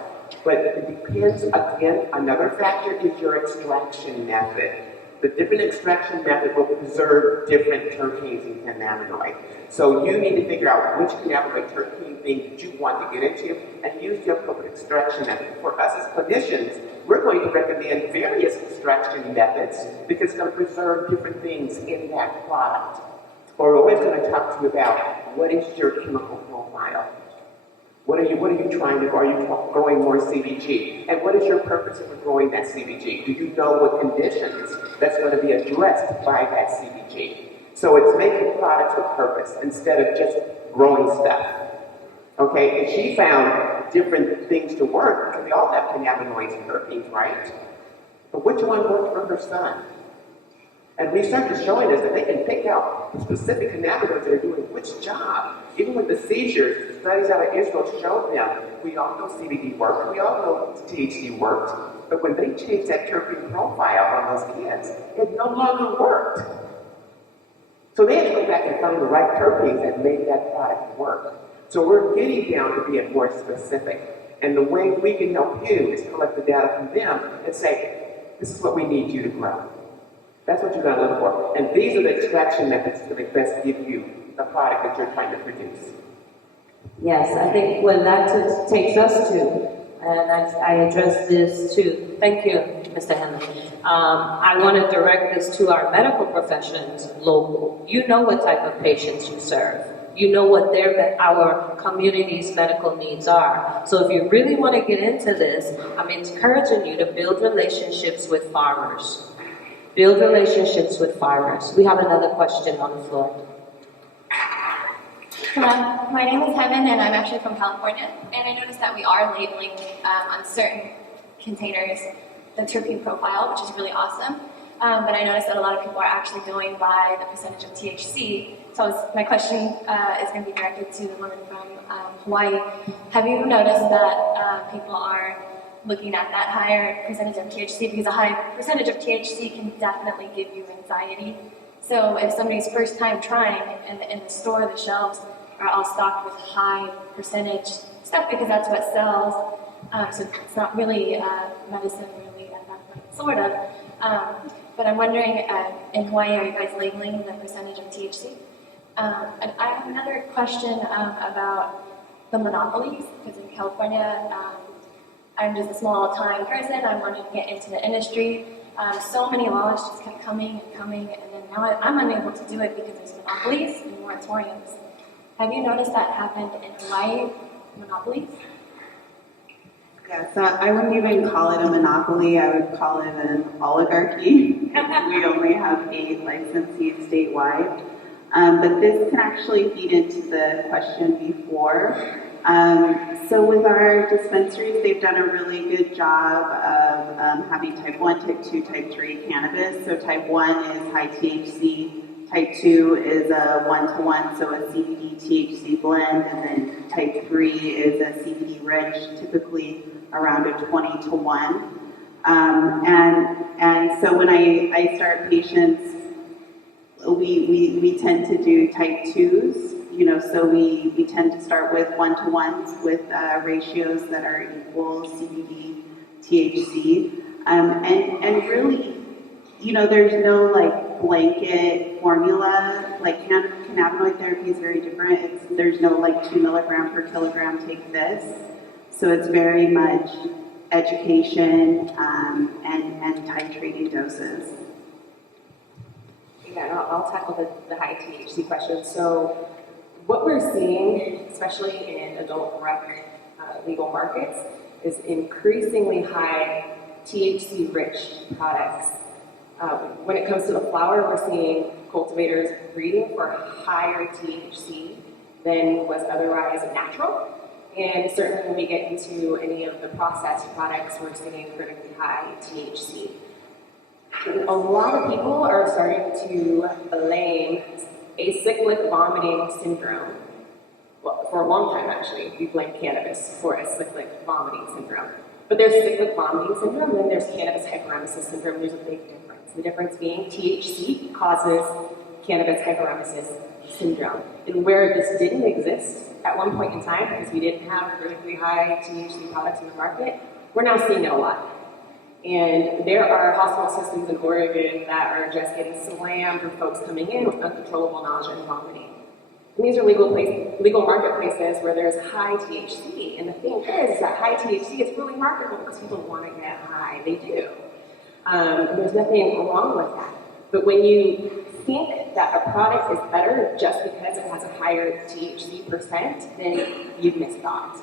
But it depends, again, another factor is your extraction method. The different extraction method will preserve different terpenes and cannabinoids. So you need to figure out which cannabinoid terpene thing that you want to get into and use the appropriate extraction method. For us as clinicians, we're going to recommend various extraction methods because it's going to preserve different things in that product. Or we're always going to talk to you about what is your chemical profile. What are you trying to, are you growing more CBG? And what is your purpose for growing that CBG? Do you know what conditions that's going to be addressed by that CBG? So it's making products with purpose instead of just growing stuff. Okay, and she found different things to work because we all have cannabinoids and terpenes, right? But which one worked for her son? And research is showing us that they can pick out specific cannabinoids that are doing which job. Even with the seizures, studies out of Israel showed them, we all know CBD worked, we all know THC worked, but when they changed that terpene profile on those kids, it no longer worked. So they had to go back and find the right terpenes that made that product work. So we're getting down to being more specific. And the way we can help you is collect the data from them and say, this is what we need you to grow. That's what you're going to look for. And these are the extraction methods that best give you the product that you're trying to produce. Yes, I think what that takes us to, and I address this too. Thank you, Mr. Henley. I want to direct this to our medical professions local. You know what type of patients you serve. You know what our community's medical needs are. So if you really want to get into this, I'm encouraging you to build relationships with farmers. Build relationships with farmers. We have another question on the floor. Hello, my name is Heaven and I'm actually from California, and I noticed that we are labeling on certain containers the terpene profile, which is really awesome. But I noticed that a lot of people are actually going by the percentage of THC. So my question is going to be directed to the woman from Hawaii. Have you noticed that people are looking at that higher percentage of THC? Because a high percentage of THC can definitely give you anxiety. So if somebody's first time trying, and in the store, the shelves are all stocked with high percentage stuff because that's what sells. So it's not really medicine really at that point, sort of. But I'm wondering, in Hawaii, are you guys labeling the percentage of THC? And I have another question about the monopolies, because in California, I'm just a small-time person. I wanted to get into the industry. So many laws just kept coming, and then now I'm unable to do it because there's monopolies and moratoriums. Have you noticed that happened in Hawaii, monopolies? Yeah, so I wouldn't even call it a monopoly. I would call it an oligarchy. We only have 8 licensees statewide. But this can actually feed into the question before. So with our dispensaries, they've done a really good job of having type 1, type 2, type 3 cannabis. So type 1 is high THC, type 2 is a 1-to-1, so a CBD THC blend, and then type 3 is a CBD rich, typically around a 20-to-1. And so when I start patients, we tend to do type 2s, so we tend to start with 1-to-1s with ratios that are equal CBD, THC. And really, there's no blanket formula. Cannabinoid therapy is very different. There's no 2 milligram per kilogram, take this. So it's very much education and titrating doses. Yeah, and I'll tackle the high THC question. So what we're seeing, especially in adult rec legal markets, is increasingly high THC-rich products. When it comes to the flower, we're seeing cultivators breeding for higher THC than was otherwise natural. And certainly when we get into any of the processed products, we're seeing critically high THC. A lot of people are starting to blame acyclic vomiting syndrome. Well, for a long time, actually, we blamed cannabis for acyclic vomiting syndrome. But there's cyclic vomiting syndrome, and then there's cannabis hyperemesis syndrome. There's a big difference. The difference being THC causes cannabis hyperemesis syndrome. And where this didn't exist at one point in time, because we didn't have critically high THC products in the market, we're now seeing it a lot. And there are hospital systems in Oregon that are just getting slammed for folks coming in with uncontrollable nausea and vomiting. And these are legal marketplaces where there's high THC. And the thing is that high THC is really marketable because people want to get high. They do. And there's nothing wrong with that. But when you think that a product is better just because it has a higher THC percent, then you've misthought.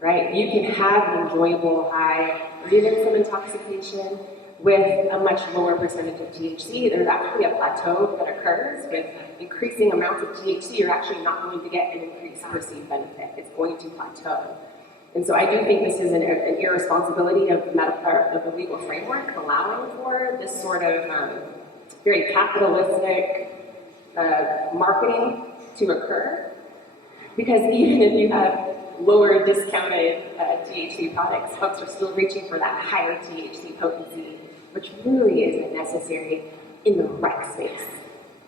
Right? You can have an enjoyable high or even some intoxication with a much lower percentage of THC. There's actually a plateau that occurs with increasing amounts of THC. You're actually not going to get an increased perceived benefit. It's going to plateau. And so I do think this is an irresponsibility of the legal framework allowing for this sort of very capitalistic marketing to occur. Because even if you have lower discounted THC products, folks are still reaching for that higher THC potency, which really isn't necessary in the rec space.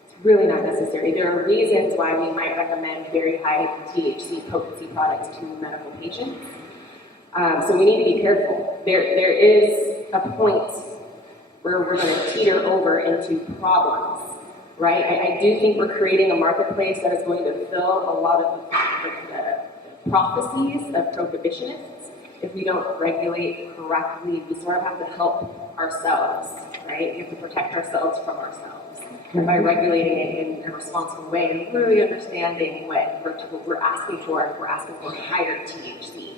It's really not necessary. There are reasons why we might recommend very high THC potency products to medical patients. So we need to be careful. There is a point where we're going to teeter over into problems, right? I do think we're creating a marketplace that is going to fill a lot of the prophecies of prohibitionists. If we don't regulate correctly, we sort of have to help ourselves, right? We have to protect ourselves from ourselves. And by regulating it in a responsible way and really understanding what we're asking for, we're asking for higher THC.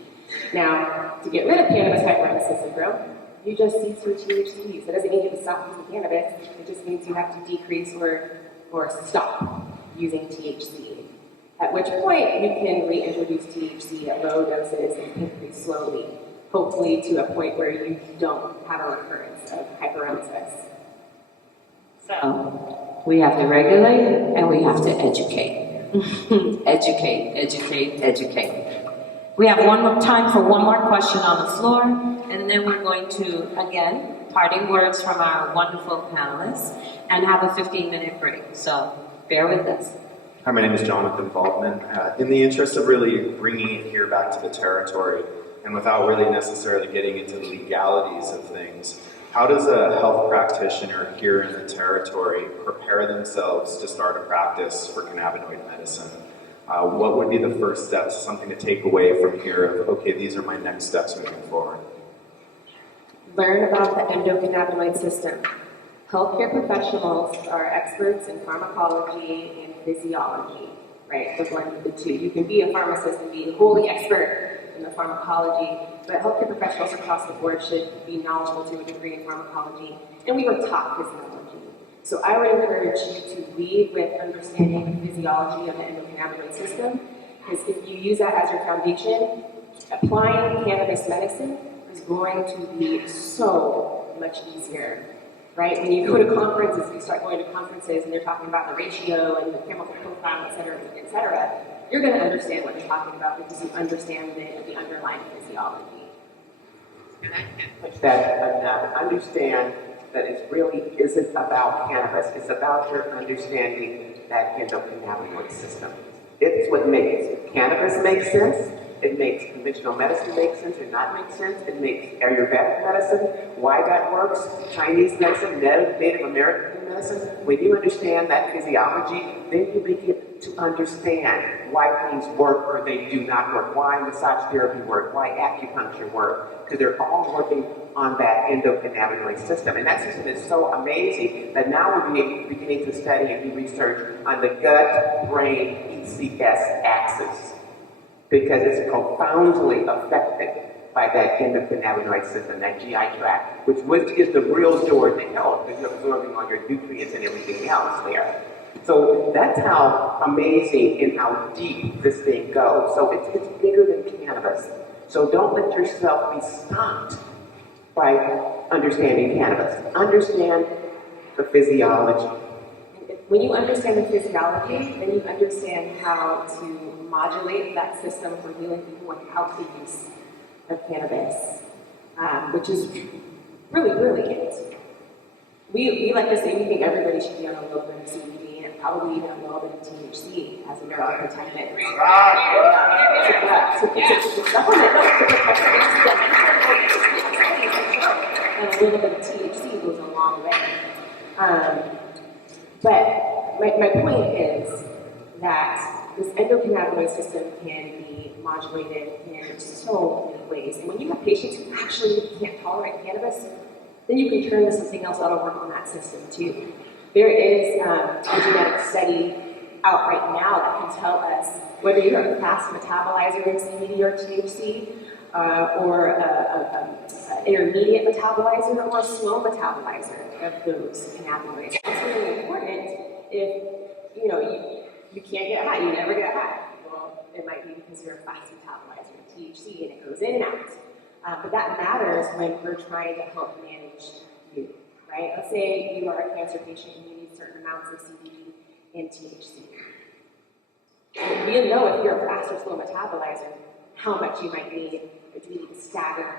Now, to get rid of cannabis hyperemesis syndrome, you just cease your THCs. That doesn't mean you have to stop using cannabis. It just means you have to decrease or stop using THC. At which point you can reintroduce THC at low doses and increase slowly hopefully to a point where you don't have a recurrence of hyperemesis. So we have to regulate and we have to educate. Educate, educate, educate. We have one more time for one more question on the floor, and then we're going to, again, parting words from our wonderful panelists, and have a 15-minute break. So bear with us. Hi, my name is Jonathan Baldman. In the interest of really bringing it here back to the territory, and without really necessarily getting into the legalities of things, how does a health practitioner here in the territory prepare themselves to start a practice for cannabinoid medicine? What would be the first steps, something to take away from here of, okay, these are my next steps moving forward? Learn about the endocannabinoid system. Healthcare professionals are experts in pharmacology and physiology, right? The blend of the two. You can be a pharmacist and be wholly expert in the pharmacology, but healthcare professionals across the board should be knowledgeable to a degree in pharmacology, and we were taught physiology. So I would encourage you to lead with understanding the physiology of the endocannabinoid system, because if you use that as your foundation, applying cannabis medicine is going to be so much easier, right? When you go to conferences, you start going to conferences and they're talking about the ratio and the chemical profile, et cetera, you're going to understand what they're talking about because you understand the underlying physiology. And I can't push that enough. Understand that it really isn't about cannabis. It's about your understanding that endocannabinoid system. It's what makes cannabis make sense. It makes conventional medicine make sense or not make sense. It makes Ayurvedic medicine, why that works, Chinese medicine, Native American medicine. When you understand that physiology, then you begin to understand why things work or they do not work, why massage therapy works, why acupuncture works, because they're all working on that endocannabinoid system. And that system is so amazing that now we're beginning to study and do research on the gut-brain ECS axis, because it's profoundly affected by that endocannabinoid system, that GI tract, which is the real door to health, because you're absorbing all your nutrients and everything else there. So that's how amazing and how deep this thing goes. So it's bigger than cannabis. So don't let yourself be stopped by understanding cannabis. Understand the physiology. When you understand the physiology, then you understand how to modulate that system for healing people without the use of cannabis, which is really, really it. We like to say we think everybody should be on a little bit of CBD and probably even a little bit of THC as a neuroprotectant. It's a supplement to protect and a little bit of THC goes a long way. But my point is that this endocannabinoid system can be modulated in so many ways. And when you have patients who actually can't tolerate cannabis, then you can turn to something else that'll work on that system too. There is a genetic study out right now that can tell us whether you're a fast metabolizer of CBD or THC, or an intermediate metabolizer or a slow metabolizer of those cannabinoids. It's really important if you can't get high, you never get high. Well, it might be because you're a fast metabolizer of THC and it goes in and out. But that matters when we're trying to help manage you, right? Let's say you are a cancer patient and you need certain amounts of CBD and THC. You know if you're a fast or slow metabolizer, how much you might need, if you need to stagger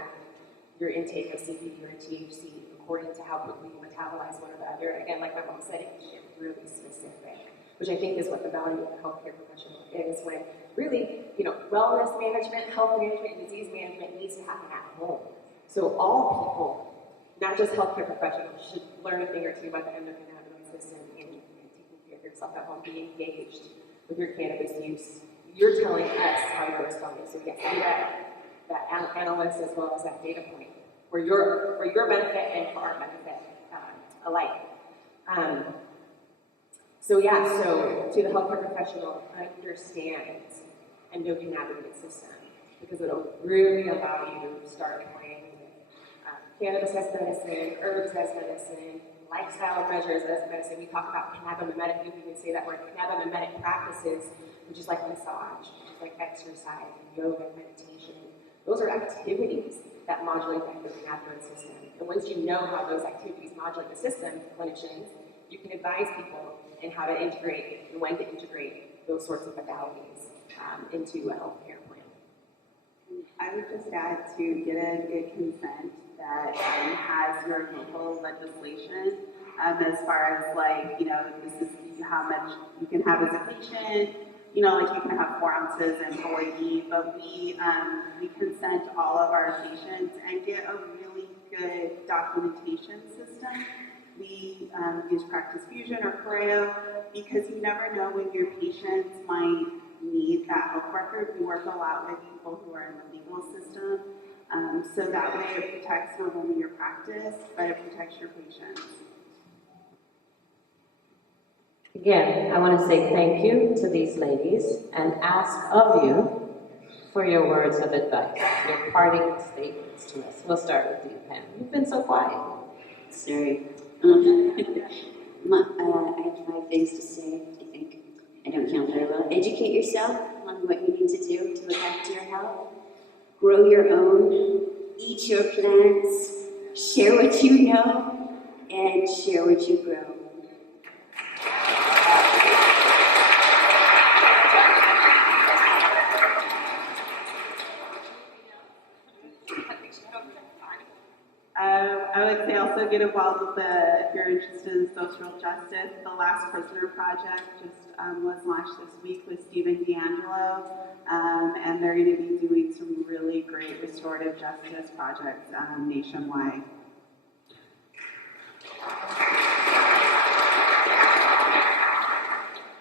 your intake of CBD or THC according to how quickly you metabolize one or the other. Again, like my mom said, it can get really specific, which I think is what the value of the healthcare professional is, when really, wellness management, health management, and disease management needs to happen at home. So all people, not just healthcare professionals, should learn a thing or two about the endocannabinoid system and taking care of yourself at home, be engaged with your cannabis use. You're telling us how you're responding. So yes, we that analysis as well as that data point for your benefit and for our benefit alike. So to the healthcare professional, understand endocannabinoid system, because it'll really allow you to start playing with cannabis as medicine, herbs as medicine, lifestyle measures as medicine. We talk about cannabinoid, you can say that word, cannabinoid practices, which is like massage, which is like exercise, yoga, meditation. Those are activities that modulate the endocannabinoid system. And once you know how those activities modulate the system, clinicians, you can advise people in how to integrate and when to integrate those sorts of modalities into a healthcare plan. I would just add to get a good consent that has your local legislation as far as like, this is how much you can have as a patient, like you can have 4 ounces in Hawaii, but we consent all of our patients and get a really good documentation system. We use Practice Fusion or Creo because you never know when your patients might need that health record. We work a lot with people who are in the legal system, so that way it protects not only your practice, but it protects your patients. Again, I want to say thank you to these ladies and ask of you for your words of advice, your parting statements to us. We'll start with you, Pam. You've been so quiet. Sorry. I have 5 things to say, I think. I don't count very well. Educate yourself on what you need to do to look after your health. Grow your own. Eat your plants. Share what you know. And share what you grow. I would say also get involved with if you're interested in social justice. The Last Prisoner Project just was launched this week with Stephen D'Angelo, and they're going to be doing some really great restorative justice projects nationwide.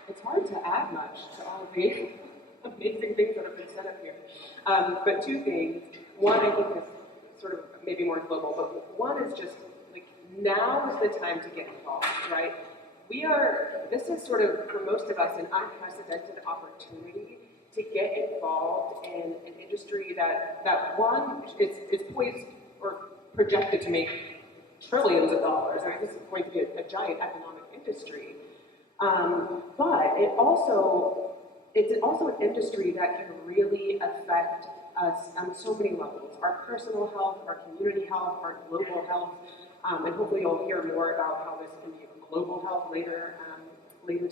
It's hard to add much to all of the amazing things that have been said up here. But 2 things. One, I think, is sort of maybe more global, but one is just like now is the time to get involved, right? This is sort of, for most of us, an unprecedented opportunity to get involved in an industry that one, is poised or projected to make trillions of dollars. I mean, this is going to be a giant economic industry. But it's also an industry that can really affect us on so many levels: our personal health, our community health, our global health, and hopefully you'll hear more about how this can be a global health later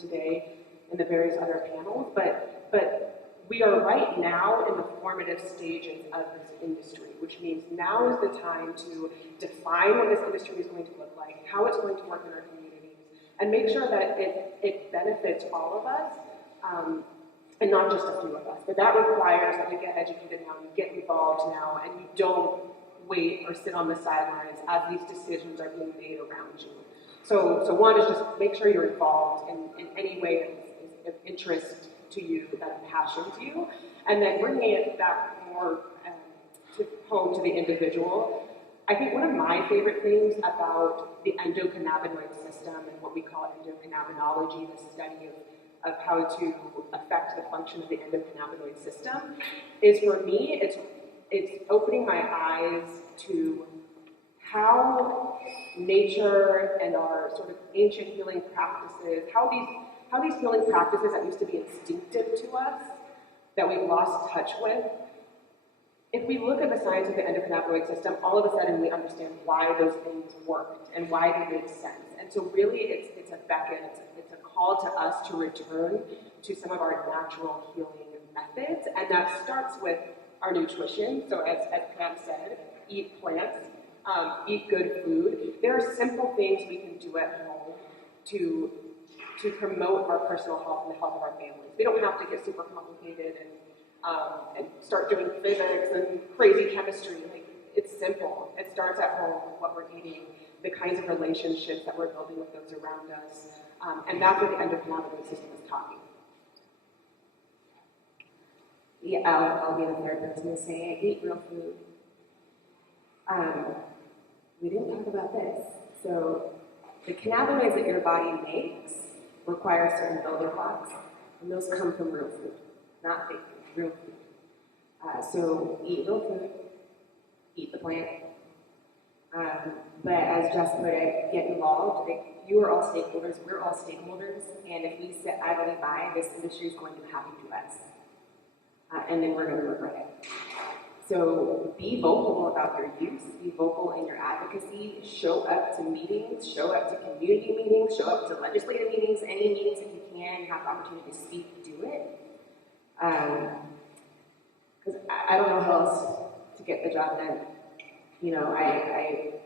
today in the various other panels. But we are right now in the formative stages of this industry, which means now is the time to define what this industry is going to look like, how it's going to work in our communities, and make sure that it benefits all of us. And not just a few of us. But that requires that you get educated now, you get involved now, and you don't wait or sit on the sidelines as these decisions are being made around you. So one is just make sure you're involved in any way of interest to you, that of passion to you, and then bringing it back more to home to the individual. I think one of my favorite things about the endocannabinoid system and what we call endocannabinology, the study of how to affect the function of the endocannabinoid system, is for me, it's opening my eyes to how nature and our sort of ancient healing practices, how these healing practices that used to be instinctive to us, that we've lost touch with. If we look at the science of the endocannabinoid system, all of a sudden we understand why those things worked and why they made sense. And so really it's a beckon, it's a call to us to return to some of our natural healing methods. And that starts with our nutrition. So as Pam said, eat plants, eat good food. There are simple things we can do at home to promote our personal health and the health of our families. We don't have to get super complicated and start doing physics and crazy chemistry. Like, it's simple. It starts at home with what we're eating, the kinds of relationships that we're building with those around us, and that's what the endocannabinoid system is talking. Yeah, I'll be the third person to say I eat real food. We didn't talk about this. So the cannabinoids that your body makes require certain building blocks, and those come from real food, not fake food, real food. So eat real food, eat the plant. But as Jess put it, get involved. You are all stakeholders, we're all stakeholders, and if we sit idly by, this industry is going to happen to us. And then we're going to regret it. So be vocal about your use, be vocal in your advocacy, show up to meetings, show up to community meetings, show up to legislative meetings, any meetings that you can, you have the opportunity to speak, do it. Because I don't know how else to get the job done. You know, it's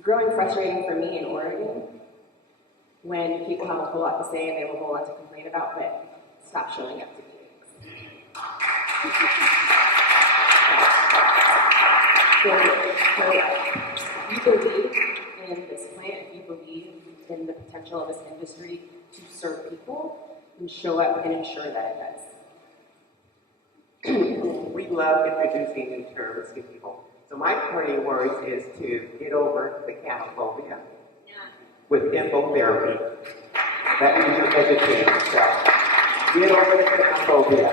growing frustrating for me in Oregon when people have a whole lot to say and they have a whole lot to complain about, but stop showing up to meetings. So if you believe in this plant, if you believe in the potential of this industry to serve people, then show up and ensure that it does. We love introducing new terms to people. So my parting words is to get over the canophobia with infotherapy. That means you educate yourself. Get over the canophobia.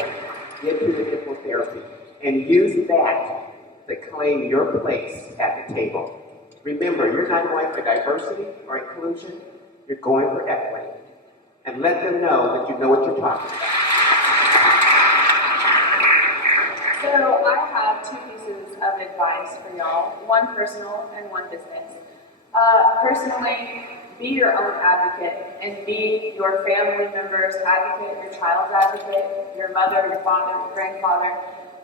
Get to the infotherapy. And use that to claim your place at the table. Remember, you're not going for diversity or inclusion. You're going for equity. And let them know that you know what you're talking about. So I have two pieces of advice for y'all, one personal and one business. Personally, be your own advocate and be your family member's advocate, your child's advocate, your mother, your father, your grandfather,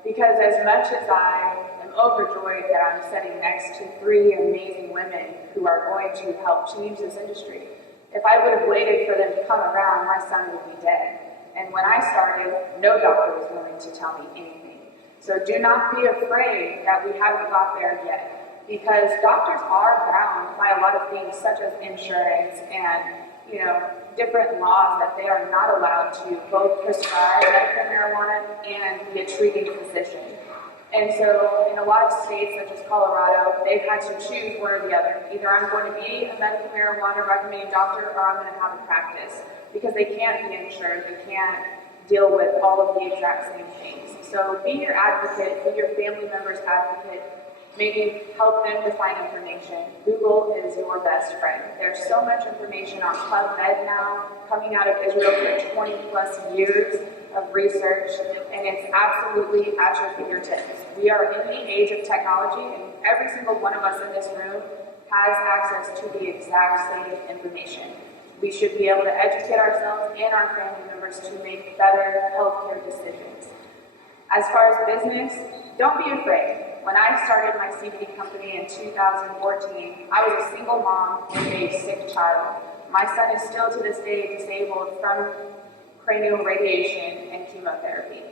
because as much as I am overjoyed that I'm sitting next to three amazing women who are going to help change this industry, if I would have waited for them to come around, my son would be dead. And when I started, no doctor was willing to tell me anything. So do not be afraid that we haven't got there yet, because doctors are bound by a lot of things such as insurance and, different laws that they are not allowed to both prescribe medical marijuana and be a treating physician. And so in a lot of states, such as Colorado, they've had to choose one or the other. Either I'm going to be a medical marijuana recommending doctor or I'm going to have a practice, because they can't be insured, they can't deal with all of the exact same things. So be your advocate, be your family member's advocate, maybe help them to find information. Google is your best friend. There's so much information on PubMed now, coming out of Israel for 20 plus years of research, and it's absolutely at your fingertips. We are in the age of technology, and every single one of us in this room has access to the exact same information. We should be able to educate ourselves and our family members to make better healthcare decisions. As far as business, don't be afraid. When I started my CBD company in 2014, I was a single mom with a sick child. My son is still to this day disabled from cranial radiation and chemotherapy.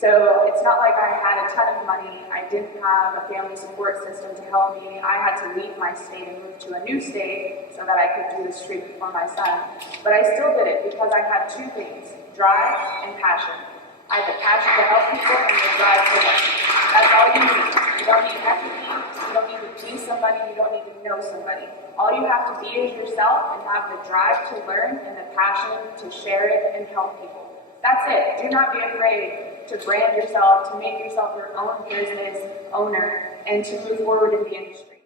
So it's not like I had a ton of money. I didn't have a family support system to help me. I had to leave my state and move to a new state so that I could do this treatment for my son. But I still did it because I had two things, drive and passion. I had the passion to help people and the drive to work. That's all you need. You don't need empathy, you don't need to be somebody, you don't need to know somebody. All you have to be is yourself and have the drive to learn and the passion to share it and help people. That's it. Do not be afraid to brand yourself, to make yourself your own business owner, and to move forward in the industry.